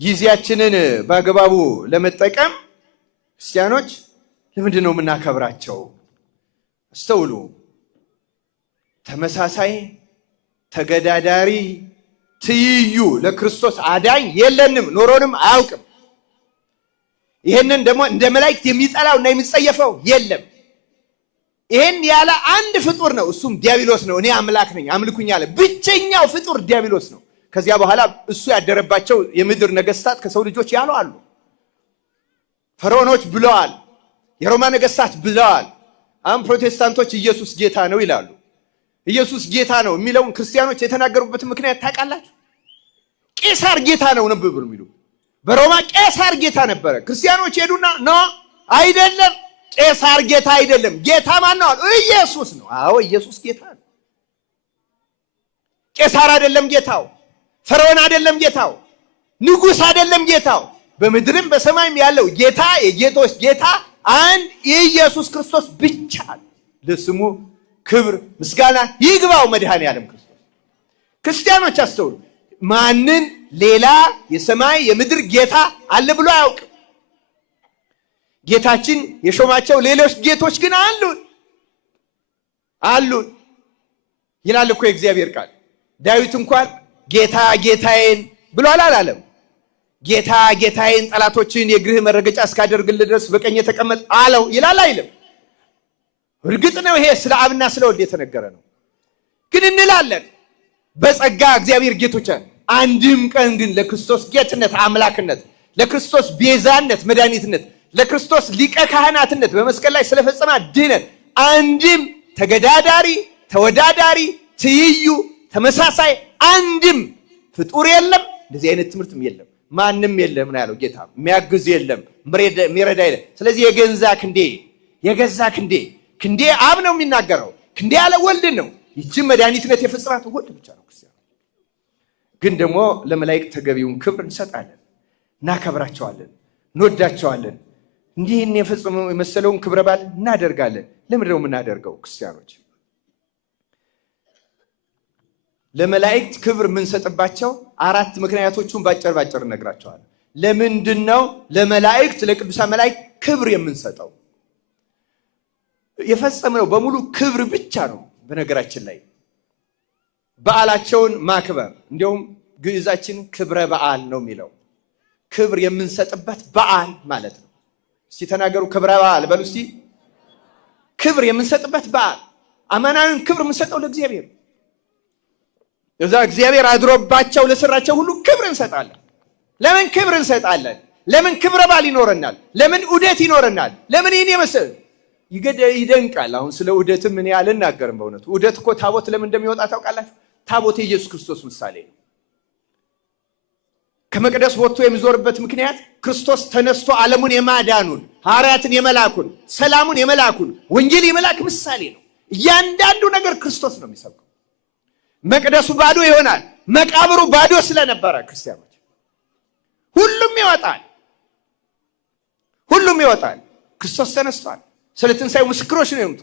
ጊዜያችንን በአግባቡ ለመጠቀም ክርስቲያኖች ለምንድን ነው የምናከብራቸው? አስተውሉ። ተመሳሳይ ተገዳዳሪ ትይዩ ለክርስቶስ አዳኝ የለንም፣ ኖሮንም አያውቅም። ይህንን ደግሞ እንደ መላእክት የሚጠላው እና የሚጸየፈው የለም። ይህን ያለ አንድ ፍጡር ነው፣ እሱም ዲያብሎስ ነው። እኔ አምላክ ነኝ አምልኩኝ አለ። ብቸኛው ፍጡር ዲያብሎስ ነው። ከዚያ በኋላ እሱ ያደረባቸው የምድር ነገስታት ከሰው ልጆች ያለው አሉ። ፈርዖኖች ብለዋል፣ የሮማ ነገስታት ብለዋል። አሁን ፕሮቴስታንቶች ኢየሱስ ጌታ ነው ይላሉ። ኢየሱስ ጌታ ነው የሚለውን ክርስቲያኖች የተናገሩበት ምክንያት ታውቃላችሁ? ቄሳር ጌታ ነው ነበር የሚሉ። በሮማ ቄሳር ጌታ ነበረ። ክርስቲያኖች ሄዱና ኖ አይደለም፣ ቄሳር ጌታ አይደለም። ጌታ ማን ነው? ኢየሱስ ነው። አዎ ኢየሱስ ጌታ ነው። ቄሳር አይደለም ጌታው፣ ፈርዖን አይደለም ጌታው፣ ንጉስ አይደለም ጌታው። በምድርም በሰማይም ያለው ጌታ የጌቶች ጌታ አንድ የኢየሱስ ክርስቶስ ብቻ ነው። ለስሙ ክብር ምስጋና ይግባው መድኃኔ ዓለም ክርስቶስ። ክርስቲያኖች አስተውሉ። ማንን ሌላ የሰማይ የምድር ጌታ አለ ብሎ አያውቅም። ጌታችን የሾማቸው ሌሎች ጌቶች ግን አሉን ይላል እኮ የእግዚአብሔር ቃል። ዳዊት እንኳን ጌታ ጌታዬን ብሎ አላለም። ጌታ ጌታዬን ጠላቶችን የእግርህ መረገጫ እስካደርግልህ ድረስ በቀኝ ተቀመጥ አለው ይላል አይልም? እርግጥ ነው ይሄ ስለ አብና ስለ ወልድ የተነገረ ነው። ግን እንላለን በጸጋ እግዚአብሔር ጌቶች፣ አንድም ቀን ግን ለክርስቶስ ጌትነት አምላክነት፣ ለክርስቶስ ቤዛነት መድኃኒትነት፣ ለክርስቶስ ሊቀ ካህናትነት በመስቀል ላይ ስለፈጸመ ድነት አንድም ተገዳዳሪ ተወዳዳሪ ትይዩ ተመሳሳይ አንድም ፍጡር የለም። እንደዚህ አይነት ትምህርትም የለም፣ ማንም የለም ነው ያለው ጌታ። የሚያግዝ የለም፣ የሚረዳ የለም። ስለዚህ የገዛ ክንዴ አብ ነው የሚናገረው። ክንዴ ያለ ወልድ ነው። ይህችን መድኃኒትነት የፈጸማት ወልድ ብቻ ነው ክርስቲያን። ግን ደግሞ ለመላእክት ተገቢውን ክብር እንሰጣለን፣ እናከብራቸዋለን፣ እንወዳቸዋለን። እንዲህን የፈጸመው የመሰለውን ክብረ በዓል እናደርጋለን። ለምንድን ነው የምናደርገው? ክርስቲያኖች ለመላእክት ክብር የምንሰጥባቸው 4 ምክንያቶቹን ባጭር እነግራቸዋለሁ። ለምንድን ነው ለመላእክት ለቅዱሳን መላእክት ክብር የምንሰጠው? የፈጸምነው በሙሉ ክብር ብቻ ነው። በነገራችን ላይ በዓላቸውን ማክበር፣ እንዲያውም ግዕዛችን ክብረ በዓል ነው የሚለው። ክብር የምንሰጥበት በዓል ማለት ነው። እስቲ ተናገሩ፣ ክብረ በዓል በሉ እስቲ። ክብር የምንሰጥበት በዓል። አማናዊን ክብር የምንሰጠው ለእግዚአብሔር። እዛ እግዚአብሔር አድሮባቸው ለሰራቸው ሁሉ ክብር እንሰጣለን። ለምን ክብር እንሰጣለን? ለምን ክብረ በዓል ይኖረናል? ለምን ዑደት ይኖረናል? ለምን ይህን የመሰለ ይደንቃል። አሁን ስለ ዑደትም እኔ አልናገርም። በእውነቱ ዑደት እኮ ታቦት ለምን እንደሚወጣ ታውቃላችሁ? ታቦት የኢየሱስ ክርስቶስ ምሳሌ ነው። ከመቅደስ ወጥቶ የሚዞርበት ምክንያት ክርስቶስ ተነስቶ ዓለሙን የማዳኑን፣ ሐዋርያትን የመላኩን፣ ሰላሙን የመላኩን፣ ወንጌል የመላክ ምሳሌ ነው። እያንዳንዱ ነገር ክርስቶስ ነው የሚሰብከው። መቅደሱ ባዶ ይሆናል። መቃብሩ ባዶ ስለነበረ ክርስቲያኖች ሁሉም ይወጣል። ክርስቶስ ተነስቷል። ስለ ትንሣኤው ምስክሮች ነው የሆኑት።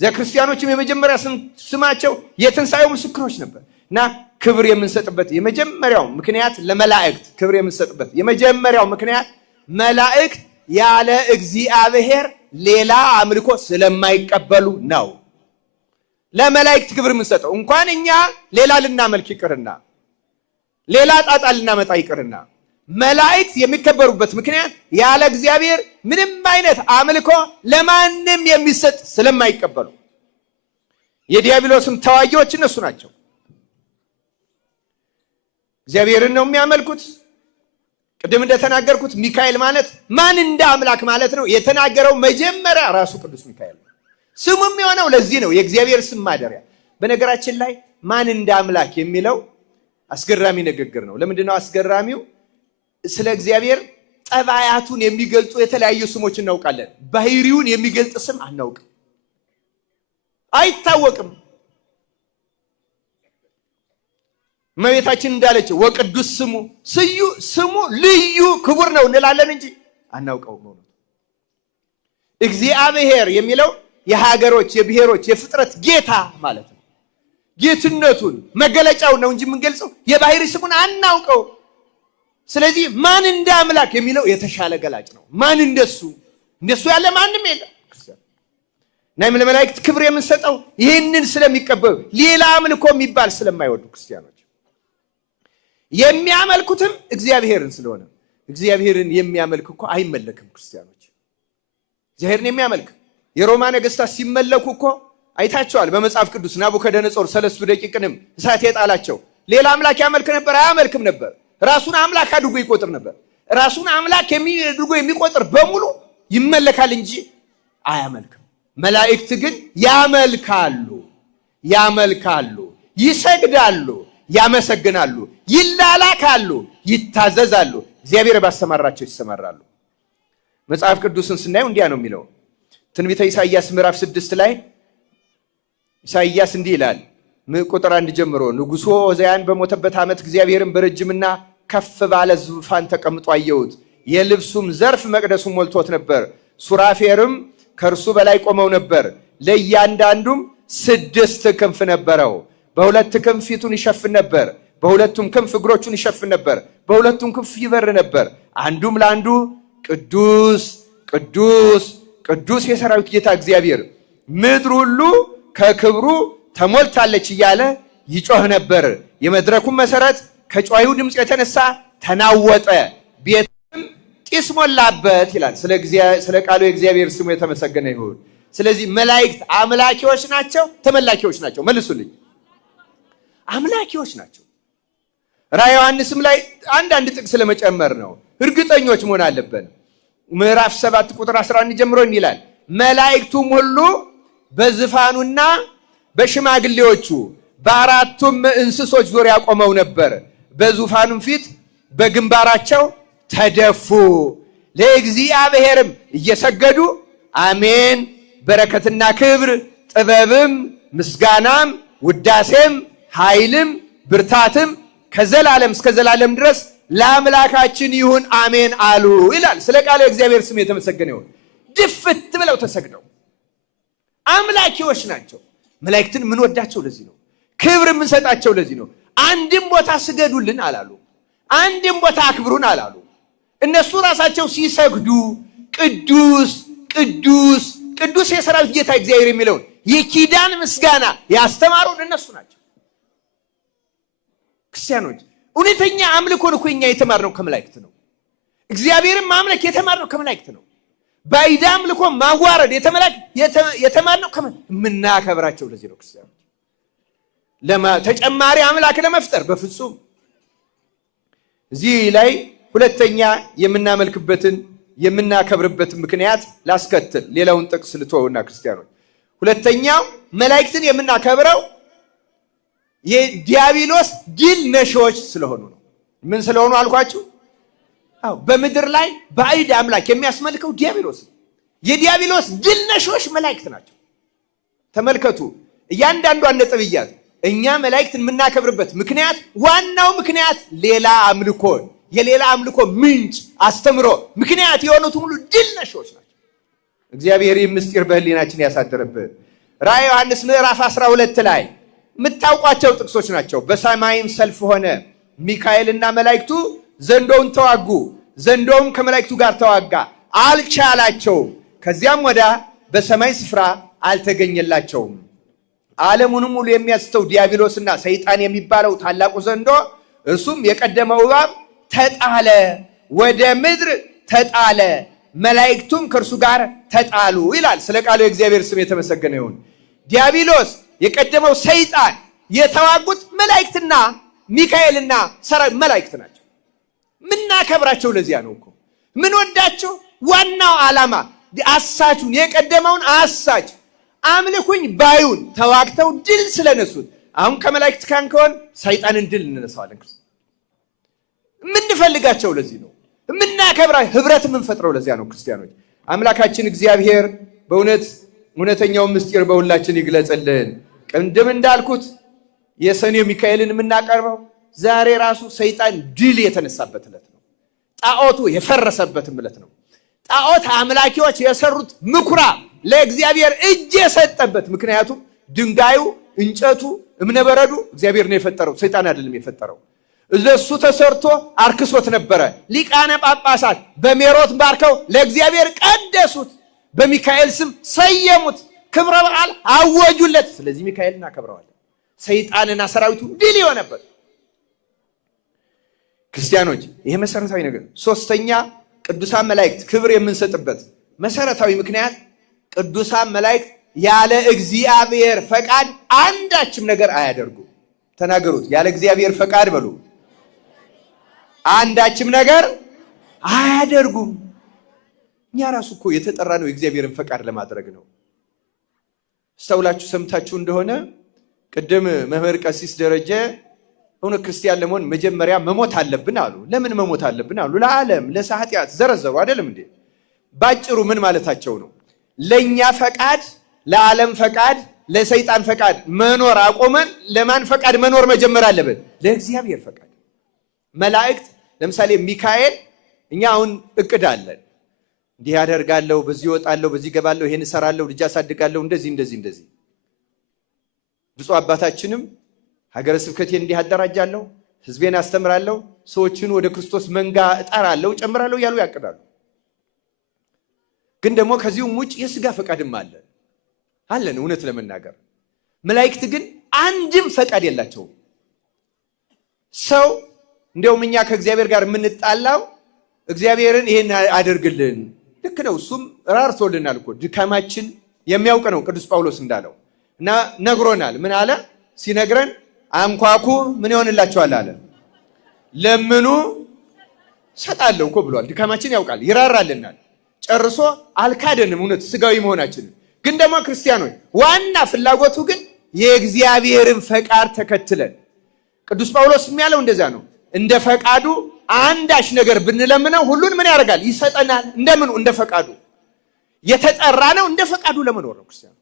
እዚያ ክርስቲያኖችም የመጀመሪያ ስማቸው የትንሣኤው ምስክሮች ነበር። እና ክብር የምንሰጥበት የመጀመሪያው ምክንያት ለመላእክት ክብር የምንሰጥበት የመጀመሪያው ምክንያት መላእክት ያለ እግዚአብሔር ሌላ አምልኮ ስለማይቀበሉ ነው። ለመላእክት ክብር የምንሰጠው እንኳን እኛ ሌላ ልናመልክ ይቅርና ሌላ ጣጣ ልናመጣ ይቅርና መላእክት የሚከበሩበት ምክንያት ያለ እግዚአብሔር ምንም አይነት አምልኮ ለማንም የሚሰጥ ስለማይቀበሉ። የዲያብሎስም ተዋጊዎች እነሱ ናቸው። እግዚአብሔርን ነው የሚያመልኩት። ቅድም እንደተናገርኩት ሚካኤል ማለት ማን እንደ አምላክ ማለት ነው። የተናገረው መጀመሪያ ራሱ ቅዱስ ሚካኤል ነው። ስሙም የሆነው ለዚህ ነው፣ የእግዚአብሔር ስም ማደሪያ። በነገራችን ላይ ማን እንደ አምላክ የሚለው አስገራሚ ንግግር ነው። ለምንድን ነው አስገራሚው? ስለ እግዚአብሔር ጠባያቱን የሚገልጹ የተለያዩ ስሞች እናውቃለን። ባህሪውን የሚገልጽ ስም አናውቅም፣ አይታወቅም። እመቤታችን እንዳለችው ወቅዱስ ስሙ ልዩ ክቡር ነው እንላለን እንጂ አናውቀውም። እግዚአብሔር የሚለው የሀገሮች፣ የብሔሮች፣ የፍጥረት ጌታ ማለት ነው። ጌትነቱን መገለጫው ነው እንጂ የምንገልጸው የባህሪ ስሙን አናውቀው። ስለዚህ ማን እንደ አምላክ የሚለው የተሻለ ገላጭ ነው። ማን እንደሱ ያለ ማንም የለም። እና ለመላእክት ክብር የምንሰጠው ይህንን ስለሚቀበሉ ሌላ አምልኮ የሚባል ስለማይወዱ ክርስቲያኖች የሚያመልኩትም እግዚአብሔርን ስለሆነ። እግዚአብሔርን የሚያመልክ እኮ አይመለክም። ክርስቲያኖች እግዚአብሔርን የሚያመልክ የሮማ ነገስታት ሲመለኩ እኮ አይታቸዋል በመጽሐፍ ቅዱስ። ናቡከደነጾር 3 ደቂቅንም እሳት የጣላቸው ሌላ አምላክ ያመልክ ነበር? አያመልክም ነበር። ራሱን አምላክ አድርጎ ይቆጥር ነበር። ራሱን አምላክ አድርጎ የሚቆጥር በሙሉ ይመለካል እንጂ አያመልክም። መላእክት ግን ያመልካሉ፣ ይሰግዳሉ፣ ያመሰግናሉ፣ ይላላካሉ፣ ይታዘዛሉ። እግዚአብሔር ባሰማራቸው ይሰማራሉ። መጽሐፍ ቅዱስን ስናየው እንዲያ ነው የሚለው። ትንቢተ ኢሳይያስ ምዕራፍ 6 ላይ ኢሳይያስ እንዲህ ይላል፣ ቁጥር 1 ጀምሮ ንጉሡ ዖዝያን በሞተበት ዓመት እግዚአብሔርን በረጅምና ከፍ ባለ ዙፋን ተቀምጦ አየሁት። የልብሱም ዘርፍ መቅደሱን ሞልቶት ነበር። ሱራፌልም ከእርሱ በላይ ቆመው ነበር። ለእያንዳንዱም 6 ክንፍ ነበረው። በ2 ክንፍ ፊቱን ይሸፍን ነበር፣ በ2ቱም ክንፍ እግሮቹን ይሸፍን ነበር፣ በ2ቱም ክንፍ ይበር ነበር። አንዱም ለአንዱ ቅዱስ ቅዱስ ቅዱስ የሰራዊት ጌታ እግዚአብሔር፣ ምድር ሁሉ ከክብሩ ተሞልታለች እያለ ይጮህ ነበር። የመድረኩም መሰረት ከጮዩ ድምፅ የተነሳ ተናወጠ፣ ቤትም ጢስ ሞላበት ይላል። ስለ ቃሉ የእግዚአብሔር ስሙ የተመሰገነ ይሁን። ስለዚህ መላእክት አምላኪዎች ናቸው፣ ተመላኪዎች ናቸው? መልሱልኝ። አምላኪዎች ናቸው። ራዕየ ዮሐንስም ላይ አንዳንድ ጥቅስ ለመጨመር ነው፣ እርግጠኞች መሆን አለብን። ምዕራፍ 7 ቁጥር 11 ጀምሮ ይላል፣ መላእክቱም ሁሉ በዙፋኑና በሽማግሌዎቹ በአራቱም እንስሶች ዙሪያ ቆመው ነበር። በዙፋኑም ፊት በግንባራቸው ተደፉ፣ ለእግዚአብሔርም እየሰገዱ አሜን፣ በረከትና ክብር፣ ጥበብም፣ ምስጋናም፣ ውዳሴም፣ ኃይልም፣ ብርታትም፣ ከዘላለም እስከ ዘላለም ድረስ ለአምላካችን ይሁን አሜን አሉ ይላል። ስለ ቃሉ የእግዚአብሔር ስም የተመሰገነ ይሁን። ድፍት ብለው ተሰግደው አምላኪዎች ናቸው። መላእክትን ምን ወዳቸው ለዚህ ነው። ክብር ምን ሰጣቸው ለዚህ ነው። አንድም ቦታ ስገዱልን አላሉ። አንድም ቦታ አክብሩን አላሉ። እነሱ ራሳቸው ሲሰግዱ ቅዱስ ቅዱስ ቅዱስ የሰራዊት ጌታ እግዚአብሔር የሚለውን የኪዳን ምስጋና ያስተማሩን እነሱ ናቸው። ክርስቲያኖች እውነተኛ አምልኮን እኮ እኛ የተማርነው ከመላእክት ነው። እግዚአብሔርን ማምለክ የተማርነው ከመላእክት ነው። ባዕድ አምልኮ ማዋረድ የተማርነው የምናከብራቸው ለዚህ ነው። ክርስቲያኖች ተጨማሪ አምላክ ለመፍጠር በፍጹም። እዚህ ላይ ሁለተኛ የምናመልክበትን የምናከብርበትን ምክንያት ላስከትል። ሌላውን ጥቅስ ልተውና ክርስቲያኖች ሁለተኛው መላእክትን የምናከብረው የዲያብሎስ ድል ነሺዎች ስለሆኑ ነው። ምን ስለሆኑ አልኳችሁ? በምድር ላይ ባዕድ አምላክ የሚያስመልከው ዲያብሎስ ነው። የዲያብሎስ ድል ነሺዎች መላእክት ናቸው። ተመልከቱ እያንዳንዷን ነጥብ እያዝ እኛ መላእክትን የምናከብርበት ምክንያት ዋናው ምክንያት ሌላ አምልኮ የሌላ አምልኮ ምንጭ አስተምሮ ምክንያት የሆኑት ሁሉ ድል ነሺዎች ናቸው። እግዚአብሔር ይህ ምስጢር በህሊናችን ያሳደረብን። ራዕየ ዮሐንስ ምዕራፍ 12 ላይ የምታውቋቸው ጥቅሶች ናቸው። በሰማይም ሰልፍ ሆነ፣ ሚካኤልና መላእክቱ ዘንዶውን ተዋጉ፣ ዘንዶውም ከመላእክቱ ጋር ተዋጋ፣ አልቻላቸውም። ከዚያም ወዳ በሰማይ ስፍራ አልተገኘላቸውም። ዓለሙንም ሁሉ የሚያስተው ዲያብሎስና ሰይጣን የሚባለው ታላቁ ዘንዶ እርሱም የቀደመው እባብ ተጣለ፣ ወደ ምድር ተጣለ፣ መላእክቱም ከእርሱ ጋር ተጣሉ ይላል። ስለ ቃሉ የእግዚአብሔር ስም የተመሰገነ ይሁን። ዲያብሎስ የቀደመው ሰይጣን የተዋጉት መላእክትና ሚካኤልና ሰራዊት መላእክት ናቸው። ምናከብራቸው ለዚያ ነው እኮ ምን ወዳቸው። ዋናው ዓላማ አሳቹን የቀደመውን አሳች አምልኩኝ ባዩን ተዋግተው ድል ስለነሱት አሁን ከመላእክት ካን ከሆን ሰይጣንን ድል እንነሳዋለን። ምንፈልጋቸው ለዚህ ነው። ምናከብራ ህብረት ምንፈጥረው ለዚያ ነው። ክርስቲያኖች አምላካችን እግዚአብሔር በእውነት እውነተኛው ምስጢር በሁላችን ይግለጽልን። ቅድም እንዳልኩት የሰኔው ሚካኤልን የምናቀርበው ዛሬ ራሱ ሰይጣን ድል የተነሳበት ዕለት ነው። ጣዖቱ የፈረሰበት ዕለት ነው። ጣዖት አምላኪዎች የሰሩት ምኩራብ ለእግዚአብሔር እጅ የሰጠበት። ምክንያቱም ድንጋዩ፣ እንጨቱ፣ እምነበረዱ እግዚአብሔር ነው የፈጠረው፣ ሰይጣን አይደለም የፈጠረው። እሱ ተሰርቶ አርክሶት ነበረ። ሊቃነ ጳጳሳት በሜሮት ባርከው ለእግዚአብሔር ቀደሱት፣ በሚካኤል ስም ሰየሙት፣ ክብረ በዓል አወጁለት። ስለዚህ ሚካኤል እናከብረዋለን። ሰይጣንና ሰራዊቱ ድል የሆነበት። ክርስቲያኖች ይሄ መሰረታዊ ነገር። ሶስተኛ ቅዱሳን መላእክት ክብር የምንሰጥበት መሰረታዊ ምክንያት ቅዱሳን መላእክት ያለ እግዚአብሔር ፈቃድ አንዳችም ነገር አያደርጉም። ተናገሩት። ያለ እግዚአብሔር ፈቃድ በሉ። አንዳችም ነገር አያደርጉም። እኛ ራሱ እኮ የተጠራ ነው የእግዚአብሔርን ፈቃድ ለማድረግ ነው። አስተውላችሁ ሰምታችሁ እንደሆነ ቅድም መምህር ቀሲስ ደረጀ እውነት ክርስቲያን ለመሆን መጀመሪያ መሞት አለብን አሉ። ለምን መሞት አለብን አሉ? ለዓለም ለኃጢአት ዘረዘሩ አይደለም እንዴ? ባጭሩ ምን ማለታቸው ነው? ለኛ ፈቃድ፣ ለዓለም ፈቃድ፣ ለሰይጣን ፈቃድ መኖር አቆመን ለማን ፈቃድ መኖር መጀመር አለብን? ለእግዚአብሔር ፈቃድ። መላእክት ለምሳሌ ሚካኤል እኛ አሁን እቅድ አለን፣ እንዲህ ያደርጋለሁ፣ በዚህ እወጣለሁ፣ በዚህ ገባለሁ፣ ይሄን እሰራለሁ፣ ልጅ አሳድጋለሁ፣ እንደዚህ። ብፁዕ አባታችንም ሀገረ ስብከቴን እንዲህ አደራጃለሁ፣ ህዝቤን አስተምራለሁ፣ ሰዎችን ወደ ክርስቶስ መንጋ እጠራለሁ፣ ጨምራለሁ እያሉ ያቅዳሉ። ግን ደግሞ ከዚሁም ውጭ የስጋ ፈቃድም አለን። እውነት ለመናገር መላእክት ግን አንድም ፈቃድ የላቸውም። ሰው እንዲያውም እኛ ከእግዚአብሔር ጋር የምንጣላው እግዚአብሔርን ይሄን አድርግልን፣ ልክ ነው፣ እሱም ራርቶልናል እኮ ድካማችን የሚያውቅ ነው። ቅዱስ ጳውሎስ እንዳለው እና ነግሮናል። ምን አለ ሲነግረን? አንኳኩ ምን ይሆንላችኋል አለ፣ ለምኑ ሰጣለሁ እኮ ብሏል። ድካማችን ያውቃል፣ ይራራልናል። ጨርሶ አልካደንም እውነት ስጋዊ መሆናችንን። ግን ደግሞ ክርስቲያኖች ዋና ፍላጎቱ ግን የእግዚአብሔርን ፈቃድ ተከትለን። ቅዱስ ጳውሎስ የሚያለው እንደዛ ነው። እንደ ፈቃዱ አንዳች ነገር ብንለምነው ሁሉን ምን ያደርጋል? ይሰጠናል። እንደምኑ? እንደ ፈቃዱ። የተጠራ ነው እንደ ፈቃዱ ለመኖር ነው ክርስቲያኑ።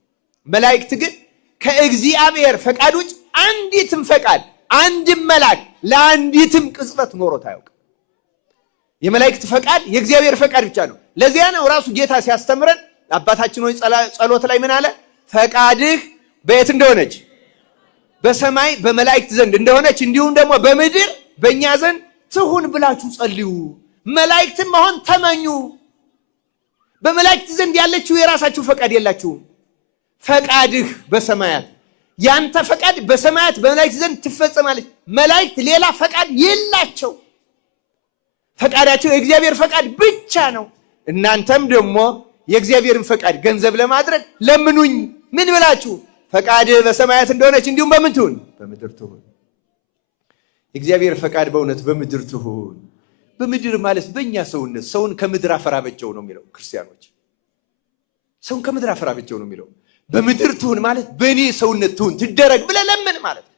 መላእክት ግን ከእግዚአብሔር ፈቃድ ውጭ አንዲትም ፈቃድ አንድም መልአክ ለአንዲትም ቅጽበት ኖሮት አያውቅም። የመላእክት ፈቃድ የእግዚአብሔር ፈቃድ ብቻ ነው። ለዚያ ነው ራሱ ጌታ ሲያስተምረን አባታችን ሆይ ጸሎት ላይ ምን አለ? ፈቃድህ በየት እንደሆነች በሰማይ በመላእክት ዘንድ እንደሆነች እንዲሁም ደግሞ በምድር በእኛ ዘንድ ትሁን ብላችሁ ጸልዩ። መላእክትም መሆን ተመኙ። በመላእክት ዘንድ ያለችው የራሳችሁ ፈቃድ የላችሁም። ፈቃድህ በሰማያት ያንተ ፈቃድ በሰማያት በመላእክት ዘንድ ትፈጸማለች። መላእክት ሌላ ፈቃድ የላቸው። ፈቃዳቸው የእግዚአብሔር ፈቃድ ብቻ ነው። እናንተም ደግሞ የእግዚአብሔርን ፈቃድ ገንዘብ ለማድረግ ለምኑኝ። ምን ብላችሁ? ፈቃድህ በሰማያት እንደሆነች እንዲሁም በምን ትሁን? በምድር ትሁን። የእግዚአብሔር ፈቃድ በእውነት በምድር ትሁን። በምድር ማለት በእኛ ሰውነት ሰውን ከምድር አፈር አበጀው ነው የሚለው ክርስቲያኖች። ሰውን ከምድር አፈር አበጀው ነው የሚለው። በምድር ትሁን ማለት በእኔ ሰውነት ትሁን ትደረግ ብለህ ለምን ማለት ነው።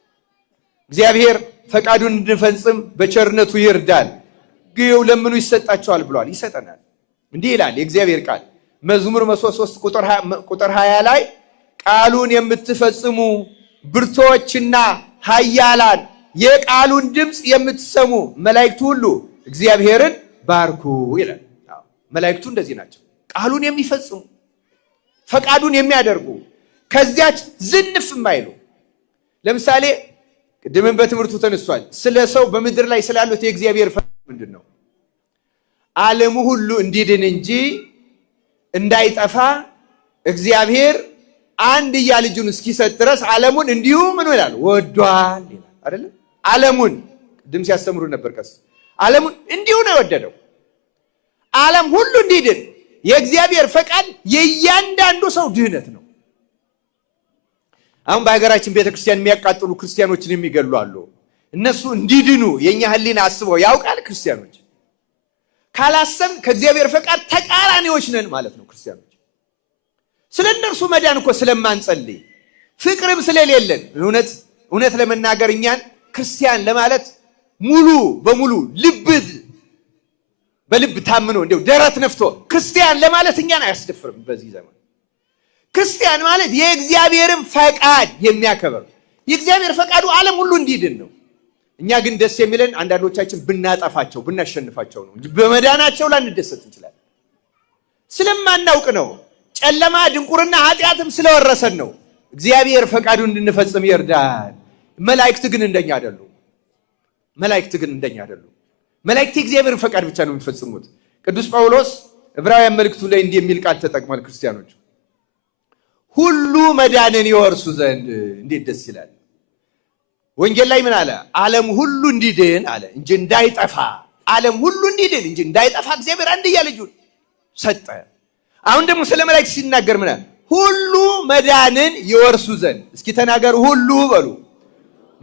እግዚአብሔር ፈቃዱን እንድንፈጽም በቸርነቱ ይርዳል። ግዩ ለምኑ ይሰጣቸዋል ብሏል። ይሰጠናል። እንዲህ ይላል የእግዚአብሔር ቃል መዝሙር 103 ቁጥር 20 ላይ ቃሉን የምትፈጽሙ ብርቶችና ኃያላን የቃሉን ድምፅ የምትሰሙ መላእክቱ ሁሉ እግዚአብሔርን ባርኩ ይላል። መላእክቱ እንደዚህ ናቸው። ቃሉን የሚፈጽሙ ፈቃዱን የሚያደርጉ ከዚያች ዝንፍ የማይሉ። ለምሳሌ ቅድምን በትምህርቱ ተነስቷል። ስለ ሰው በምድር ላይ ስላሉት የእግዚአብሔር ፈቃድ ምንድን ነው? ዓለሙ ሁሉ እንዲድን እንጂ እንዳይጠፋ እግዚአብሔር አንድያ ልጁን እስኪሰጥ ድረስ ዓለሙን እንዲሁ ምን ይላል? ወዷል ይላል አይደል? ዓለሙን ቅድም ሲያስተምሩ ነበር። ዓለሙን እንዲሁ ነው የወደደው። ዓለም ሁሉ እንዲድን የእግዚአብሔር ፈቃድ የእያንዳንዱ ሰው ድህነት ነው። አሁን በሀገራችን ቤተክርስቲያን የሚያቃጥሉ ክርስቲያኖችን የሚገሉ አሉ። እነሱ እንዲድኑ የኛ ሕሊና አስበው ያውቃል? ክርስቲያኖች ካላሰብን ከእግዚአብሔር ፈቃድ ተቃራኒዎች ነን ማለት ነው። ክርስቲያኖች ስለ እነርሱ መዳን እኮ ስለማንጸልይ ፍቅርም ስለሌለን እውነት ለመናገር እኛን ክርስቲያን ለማለት ሙሉ በሙሉ በልብ ታምኖ እንደው ደረት ነፍቶ ክርስቲያን ለማለት እኛን አያስደፍርም። በዚህ ዘመን ክርስቲያን ማለት የእግዚአብሔርን ፈቃድ የሚያከብር የእግዚአብሔር ፈቃዱ ዓለም ሁሉ እንዲድን ነው። እኛ ግን ደስ የሚለን አንዳንዶቻችን ብናጠፋቸው ብናሸንፋቸው ነው እንጂ በመዳናቸው ላንደሰት እንችላለን። ስለማናውቅ ነው። ጨለማ ድንቁርና ኃጢአትም ስለወረሰን ነው። እግዚአብሔር ፈቃዱን እንድንፈጽም ይርዳል። መላእክት ግን እንደኛ አይደሉም። መላእክት የእግዚአብሔርን ፈቃድ ብቻ ነው የሚፈጽሙት። ቅዱስ ጳውሎስ ዕብራውያን መልእክቱ ላይ እንዲህ የሚል ቃል ተጠቅሟል። ክርስቲያኖች ሁሉ መዳንን ይወርሱ ዘንድ እንዴት ደስ ይላል! ወንጌል ላይ ምን አለ? ዓለም ሁሉ እንዲድን አለ እንጂ እንዳይጠፋ። ዓለም ሁሉ እንዲድን እንጂ እንዳይጠፋ እግዚአብሔር አንድያ ልጁን ሰጠ። አሁን ደግሞ ስለ መላእክት ሲናገር ምን አለ? ሁሉ መዳንን ይወርሱ ዘንድ። እስኪ ተናገሩ፣ ሁሉ በሉ።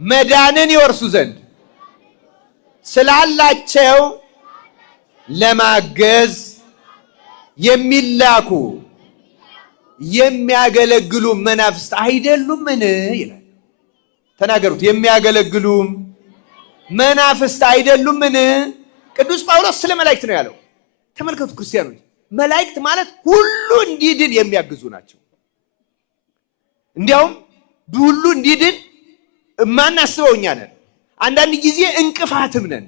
መዳንን ይወርሱ ዘንድ ስላላቸው ለማገዝ የሚላኩ የሚያገለግሉ መናፍስት አይደሉምን ይላል። ተናገሩት። የሚያገለግሉም መናፍስት አይደሉምን? ቅዱስ ጳውሎስ ስለ መላእክት ነው ያለው። ተመልከቱ ክርስቲያኖች፣ መላእክት ማለት ሁሉ እንዲድን የሚያግዙ ናቸው። እንዲያውም ሁሉ እንዲድን ማናስበው እኛ ነን። አንዳንድ ጊዜ እንቅፋትም ነን።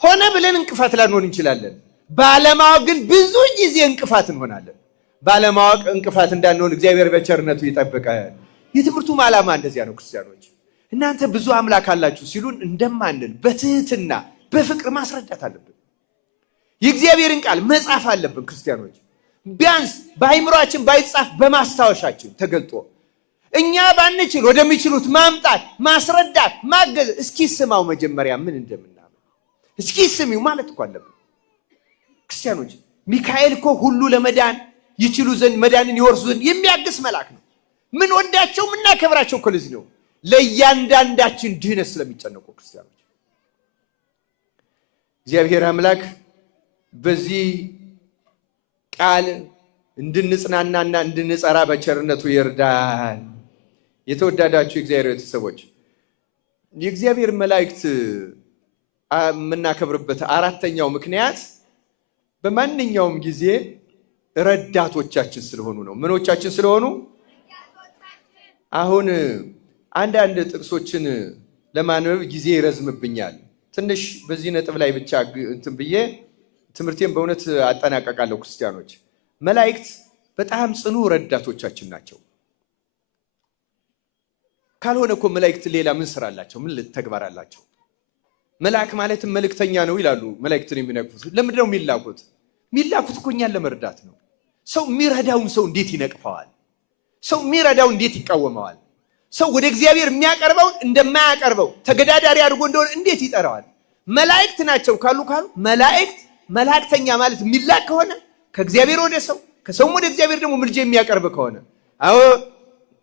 ሆነ ብለን እንቅፋት ላንሆን እንችላለን። ባለማወቅ ግን ብዙ ጊዜ እንቅፋት እንሆናለን። ባለማወቅ እንቅፋት እንዳንሆን እግዚአብሔር በቸርነቱ ይጠብቃል። የትምህርቱም ዓላማ እንደዚያ ነው። ክርስቲያኖች እናንተ ብዙ አምላክ አላችሁ ሲሉን እንደማንል በትህትና በፍቅር ማስረዳት አለብን። የእግዚአብሔርን ቃል መጻፍ አለብን። ክርስቲያኖች ቢያንስ በአይምሯችን ባይጻፍ በማስታወሻችን ተገልጦ እኛ ባንችል ወደሚችሉት ማምጣት፣ ማስረዳት፣ ማገዝ። እስኪ ስማው መጀመሪያ ምን እንደምናምን እስኪ ስሚው ማለት እኮ አለብን። ክርስቲያኖች ሚካኤል እኮ ሁሉ ለመዳን ይችሉ ዘንድ መዳንን ይወርሱ ዘንድ የሚያግስ መልአክ ነው። ምን ወዳቸው ምን እናከብራቸው እኮ ለዚህ ነው። ለእያንዳንዳችን ድህነት ስለሚጨነቁ ክርስቲያኖች እግዚአብሔር አምላክ በዚህ ቃል እንድንጽናናና እንድንጸራ በቸርነቱ ይርዳል። የተወዳዳችሁ የእግዚአብሔር ቤተሰቦች የእግዚአብሔር መላእክት የምናከብርበት አራተኛው ምክንያት በማንኛውም ጊዜ ረዳቶቻችን ስለሆኑ ነው። ምኖቻችን ስለሆኑ አሁን አንዳንድ ጥቅሶችን ለማንበብ ጊዜ ይረዝምብኛል። ትንሽ በዚህ ነጥብ ላይ ብቻ እንትን ብዬ ትምህርቴን በእውነት አጠናቀቃለሁ። ክርስቲያኖች መላእክት በጣም ጽኑ ረዳቶቻችን ናቸው። ካልሆነ እኮ መላእክት ሌላ ምን ስራ አላቸው? ምን ተግባር አላቸው? መልአክ ማለትም መልእክተኛ ነው ይላሉ። መላእክትን የሚነቅፉት ለምንድን ነው የሚላኩት? የሚላኩት እኮ እኛን ለመርዳት ነው። ሰው የሚረዳውን ሰው እንዴት ይነቅፈዋል? ሰው የሚረዳው እንዴት ይቃወመዋል? ሰው ወደ እግዚአብሔር የሚያቀርበውን እንደማያቀርበው ተገዳዳሪ አድርጎ እንደሆነ እንዴት ይጠራዋል? መላእክት ናቸው ካሉ መላእክተኛ ማለት የሚላክ ከሆነ ከእግዚአብሔር ወደ ሰው ከሰውም ወደ እግዚአብሔር ደግሞ ምልጃ የሚያቀርብ ከሆነ አዎ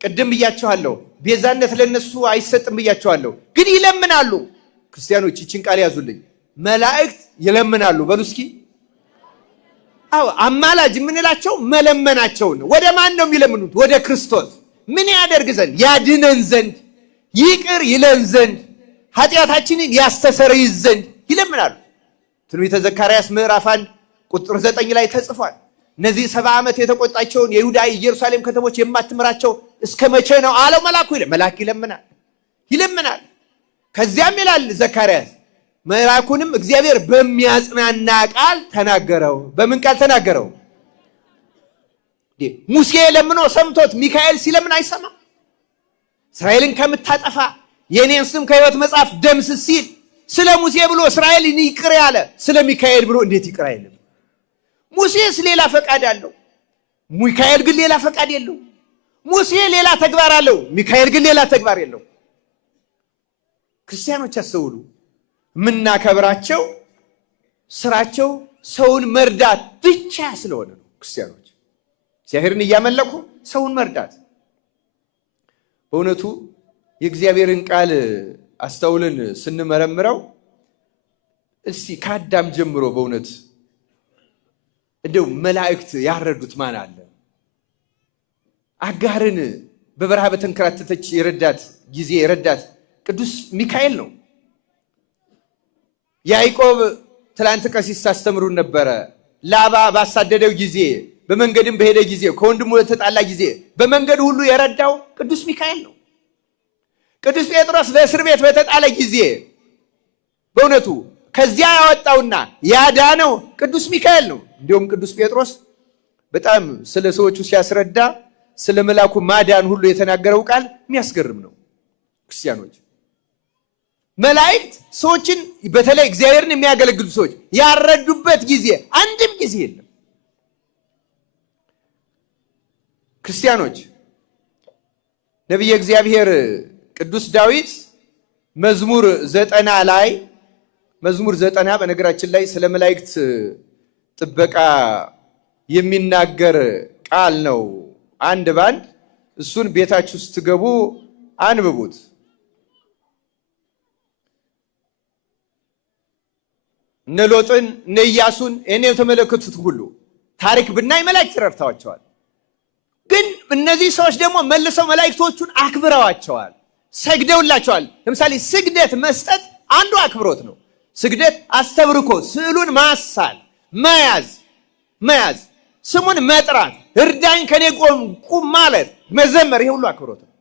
ቅድም ብያቸዋለሁ። ቤዛነት ለነሱ አይሰጥም ብያቸዋለሁ። ግን ይለምናሉ። ክርስቲያኖች ይችን ቃል ያዙልኝ። መላእክት ይለምናሉ በሉ እስኪ። አዎ አማላጅ የምንላቸው መለመናቸው ነው። ወደ ማን ነው የሚለምኑት? ወደ ክርስቶስ። ምን ያደርግ ዘንድ? ያድነን ዘንድ፣ ይቅር ይለን ዘንድ፣ ኃጢአታችንን ያስተሰርይ ዘንድ ይለምናሉ። ትንቢተ ዘካርያስ ምዕራፍ 1 ቁጥር 9 ላይ ተጽፏል። እነዚህ 70 ዓመት የተቆጣቸውን የይሁዳ ኢየሩሳሌም ከተሞች የማትምራቸው እስከ መቼ ነው አለው መልአኩ። መልአክ ይለምናል። ከዚያም ይላል ዘካርያስ መልአኩንም እግዚአብሔር በሚያጽናና ቃል ተናገረው። በምን ቃል ተናገረው? ሙሴ ለምኖ ሰምቶት ሚካኤል ሲለምን አይሰማም? እስራኤልን ከምታጠፋ የኔን ስም ከሕይወት መጽሐፍ ደምስስ ሲል ስለ ሙሴ ብሎ እስራኤልን ይቅር ያለ ስለ ሚካኤል ብሎ እንዴት ይቅር አይልም? ሙሴስ ሌላ ፈቃድ አለው፣ ሚካኤል ግን ሌላ ፈቃድ የለው። ሙሴ ሌላ ተግባር አለው፣ ሚካኤል ግን ሌላ ተግባር የለው። ክርስቲያኖች አስተውሉ። የምናከብራቸው ስራቸው ሰውን መርዳት ብቻ ስለሆነ ነው። ክርስቲያኖች እግዚአብሔርን እያመለኩ ሰውን መርዳት። በእውነቱ የእግዚአብሔርን ቃል አስተውልን ስንመረምረው እስቲ ከአዳም ጀምሮ በእውነት እንደው መላእክት ያረዱት ማን አለ? አጋርን በበረሃ በተንከራተተች የረዳት ቅዱስ ሚካኤል ነው። ያዕቆብ ትላንት ቀሲስ ታስተምሩን ነበረ። ላባ ባሳደደው ጊዜ፣ በመንገድም በሄደ ጊዜ፣ ከወንድሙ በተጣላ ጊዜ በመንገድ ሁሉ የረዳው ቅዱስ ሚካኤል ነው። ቅዱስ ጴጥሮስ በእስር ቤት በተጣለ ጊዜ በእውነቱ ከዚያ ያወጣውና ያዳነው ቅዱስ ሚካኤል ነው። እንዲሁም ቅዱስ ጴጥሮስ በጣም ስለ ሰዎቹ ሲያስረዳ ስለ መልአኩ ማዳን ሁሉ የተናገረው ቃል የሚያስገርም ነው። ክርስቲያኖች መላእክት ሰዎችን በተለይ እግዚአብሔርን የሚያገለግሉ ሰዎች ያረዱበት ጊዜ አንድም ጊዜ የለም። ክርስቲያኖች ነቢየ እግዚአብሔር ቅዱስ ዳዊት መዝሙር 90 በነገራችን ላይ ስለ መላእክት ጥበቃ የሚናገር ቃል ነው። አንድ ባንድ እሱን ቤታችሁ ስትገቡ አንብቡት። እነ ሎጥን እነ ኢያሱን እኔ የተመለከቱት ሁሉ ታሪክ ብናይ መላእክት ረድተዋቸዋል። ግን እነዚህ ሰዎች ደግሞ መልሰው መላእክቶቹን አክብረዋቸዋል፣ ሰግደውላቸዋል። ለምሳሌ ስግደት መስጠት አንዱ አክብሮት ነው። ስግደት አስተብርኮ፣ ስዕሉን ማሳል፣ መያዝ፣ ስሙን መጥራት፣ እርዳኝ ከኔ ቁም ማለት፣ መዘመር፣ ይሄ ሁሉ አክብሮት ነው።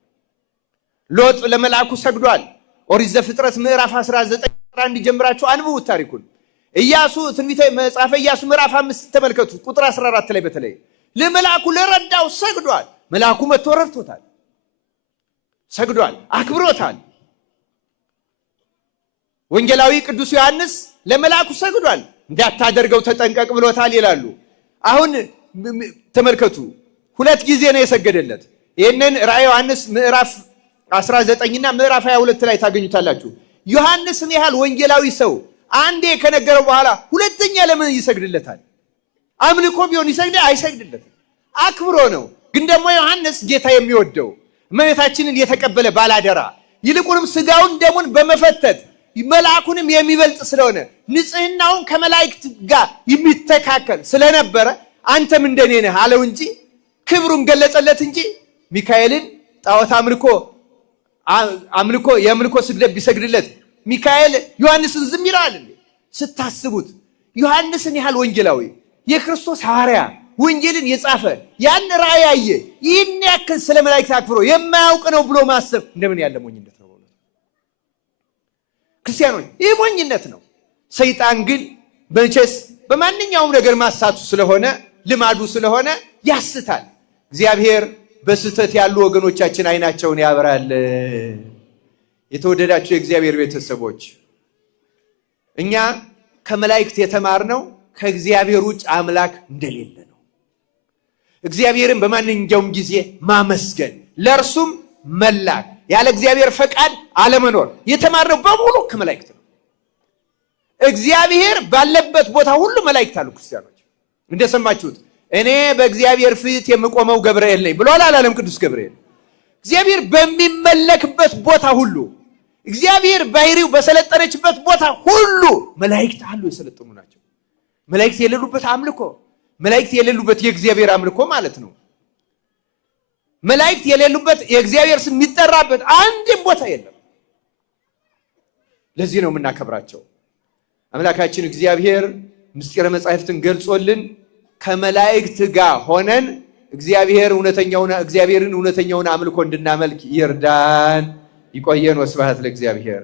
ሎጥ ለመልአኩ ሰግዷል። ኦሪት ዘፍጥረት ምዕራፍ 19 እንዲጀምራችሁ አንብቡት ታሪኩን። ኢያሱ ትንቢተ መጽሐፈ ኢያሱ ምዕራፍ 5 ተመልከቱ ቁጥር 14 ላይ በተለይ ለመልአኩ ለረዳው ሰግዷል። መልአኩ መጥቶ ረድቶታል፣ ሰግዷል፣ አክብሮታል። ወንጌላዊ ቅዱስ ዮሐንስ ለመልአኩ ሰግዷል፣ እንዳታደርገው ተጠንቀቅ ብሎታል ይላሉ። አሁን ተመልከቱ 2 ጊዜ ነው የሰገደለት። ይህንን ራእየ ዮሐንስ ምዕራፍ 19 እና ምዕራፍ 22 ላይ ታገኙታላችሁ። ዮሐንስን ያህል ወንጌላዊ ሰው አንዴ ከነገረው በኋላ ሁለተኛ ለምን ይሰግድለታል? አምልኮ ቢሆን አይሰግድለትም። አክብሮ ነው። ግን ደግሞ ዮሐንስ ጌታ የሚወደው እመቤታችንን የተቀበለ ባላደራ፣ ይልቁንም ስጋውን ደሙን በመፈተት መልአኩንም የሚበልጥ ስለሆነ ንጽህናውን ከመላእክት ጋር የሚተካከል ስለነበረ አንተም እንደኔ ነህ አለው እንጂ ክብሩን ገለጸለት እንጂ ሚካኤልን ጣዖት አምልኮ የአምልኮ ስግደት ቢሰግድለት ሚካኤል ዮሐንስን ዝም ይላል እንዴ? ስታስቡት ዮሐንስን ያህል ወንጌላዊ የክርስቶስ ሐዋርያ ወንጌልን የጻፈ ያን ራእይ ያየ ይህን ያክል ስለ መላእክት አክብሮ የማያውቅ ነው ብሎ ማሰብ እንደምን ያለ ሞኝነት ነው። ክርስቲያኖች ይህ ሞኝነት ነው። ሰይጣን ግን በመቼስ በማንኛውም ነገር ማሳቱ ስለሆነ ልማዱ ስለሆነ ያስታል። እግዚአብሔር በስህተት ያሉ ወገኖቻችን አይናቸውን ያበራል። የተወደዳችሁ የእግዚአብሔር ቤተሰቦች እኛ ከመላእክት የተማርነው ከእግዚአብሔር ውጭ አምላክ እንደሌለ ነው። እግዚአብሔርን በማንኛውም ጊዜ ማመስገን፣ ለእርሱም መላክ፣ ያለ እግዚአብሔር ፈቃድ አለመኖር የተማርነው በሙሉ ከመላእክት ነው። እግዚአብሔር ባለበት ቦታ ሁሉ መላእክት አሉ። ክርስቲያኖች እንደሰማችሁት እኔ በእግዚአብሔር ፊት የምቆመው ገብርኤል ነኝ ብሏል አላለም? ቅዱስ ገብርኤል እግዚአብሔር በሚመለክበት ቦታ ሁሉ፣ እግዚአብሔር ባህሪው በሰለጠነችበት ቦታ ሁሉ መላእክት አሉ፣ የሰለጠኑ ናቸው። መላእክት የሌሉበት አምልኮ፣ መላእክት የሌሉበት የእግዚአብሔር አምልኮ ማለት ነው። መላእክት የሌሉበት የእግዚአብሔር ስም የሚጠራበት አንድም ቦታ የለም። ለዚህ ነው የምናከብራቸው። አምላካችን እግዚአብሔር ምስጢረ መጻሕፍትን ገልጾልን ከመላእክት ጋር ሆነን እግዚአብሔርን እውነተኛውን አምልኮ እንድናመልክ ይርዳን። ይቆየን። ወስብሐት ለእግዚአብሔር።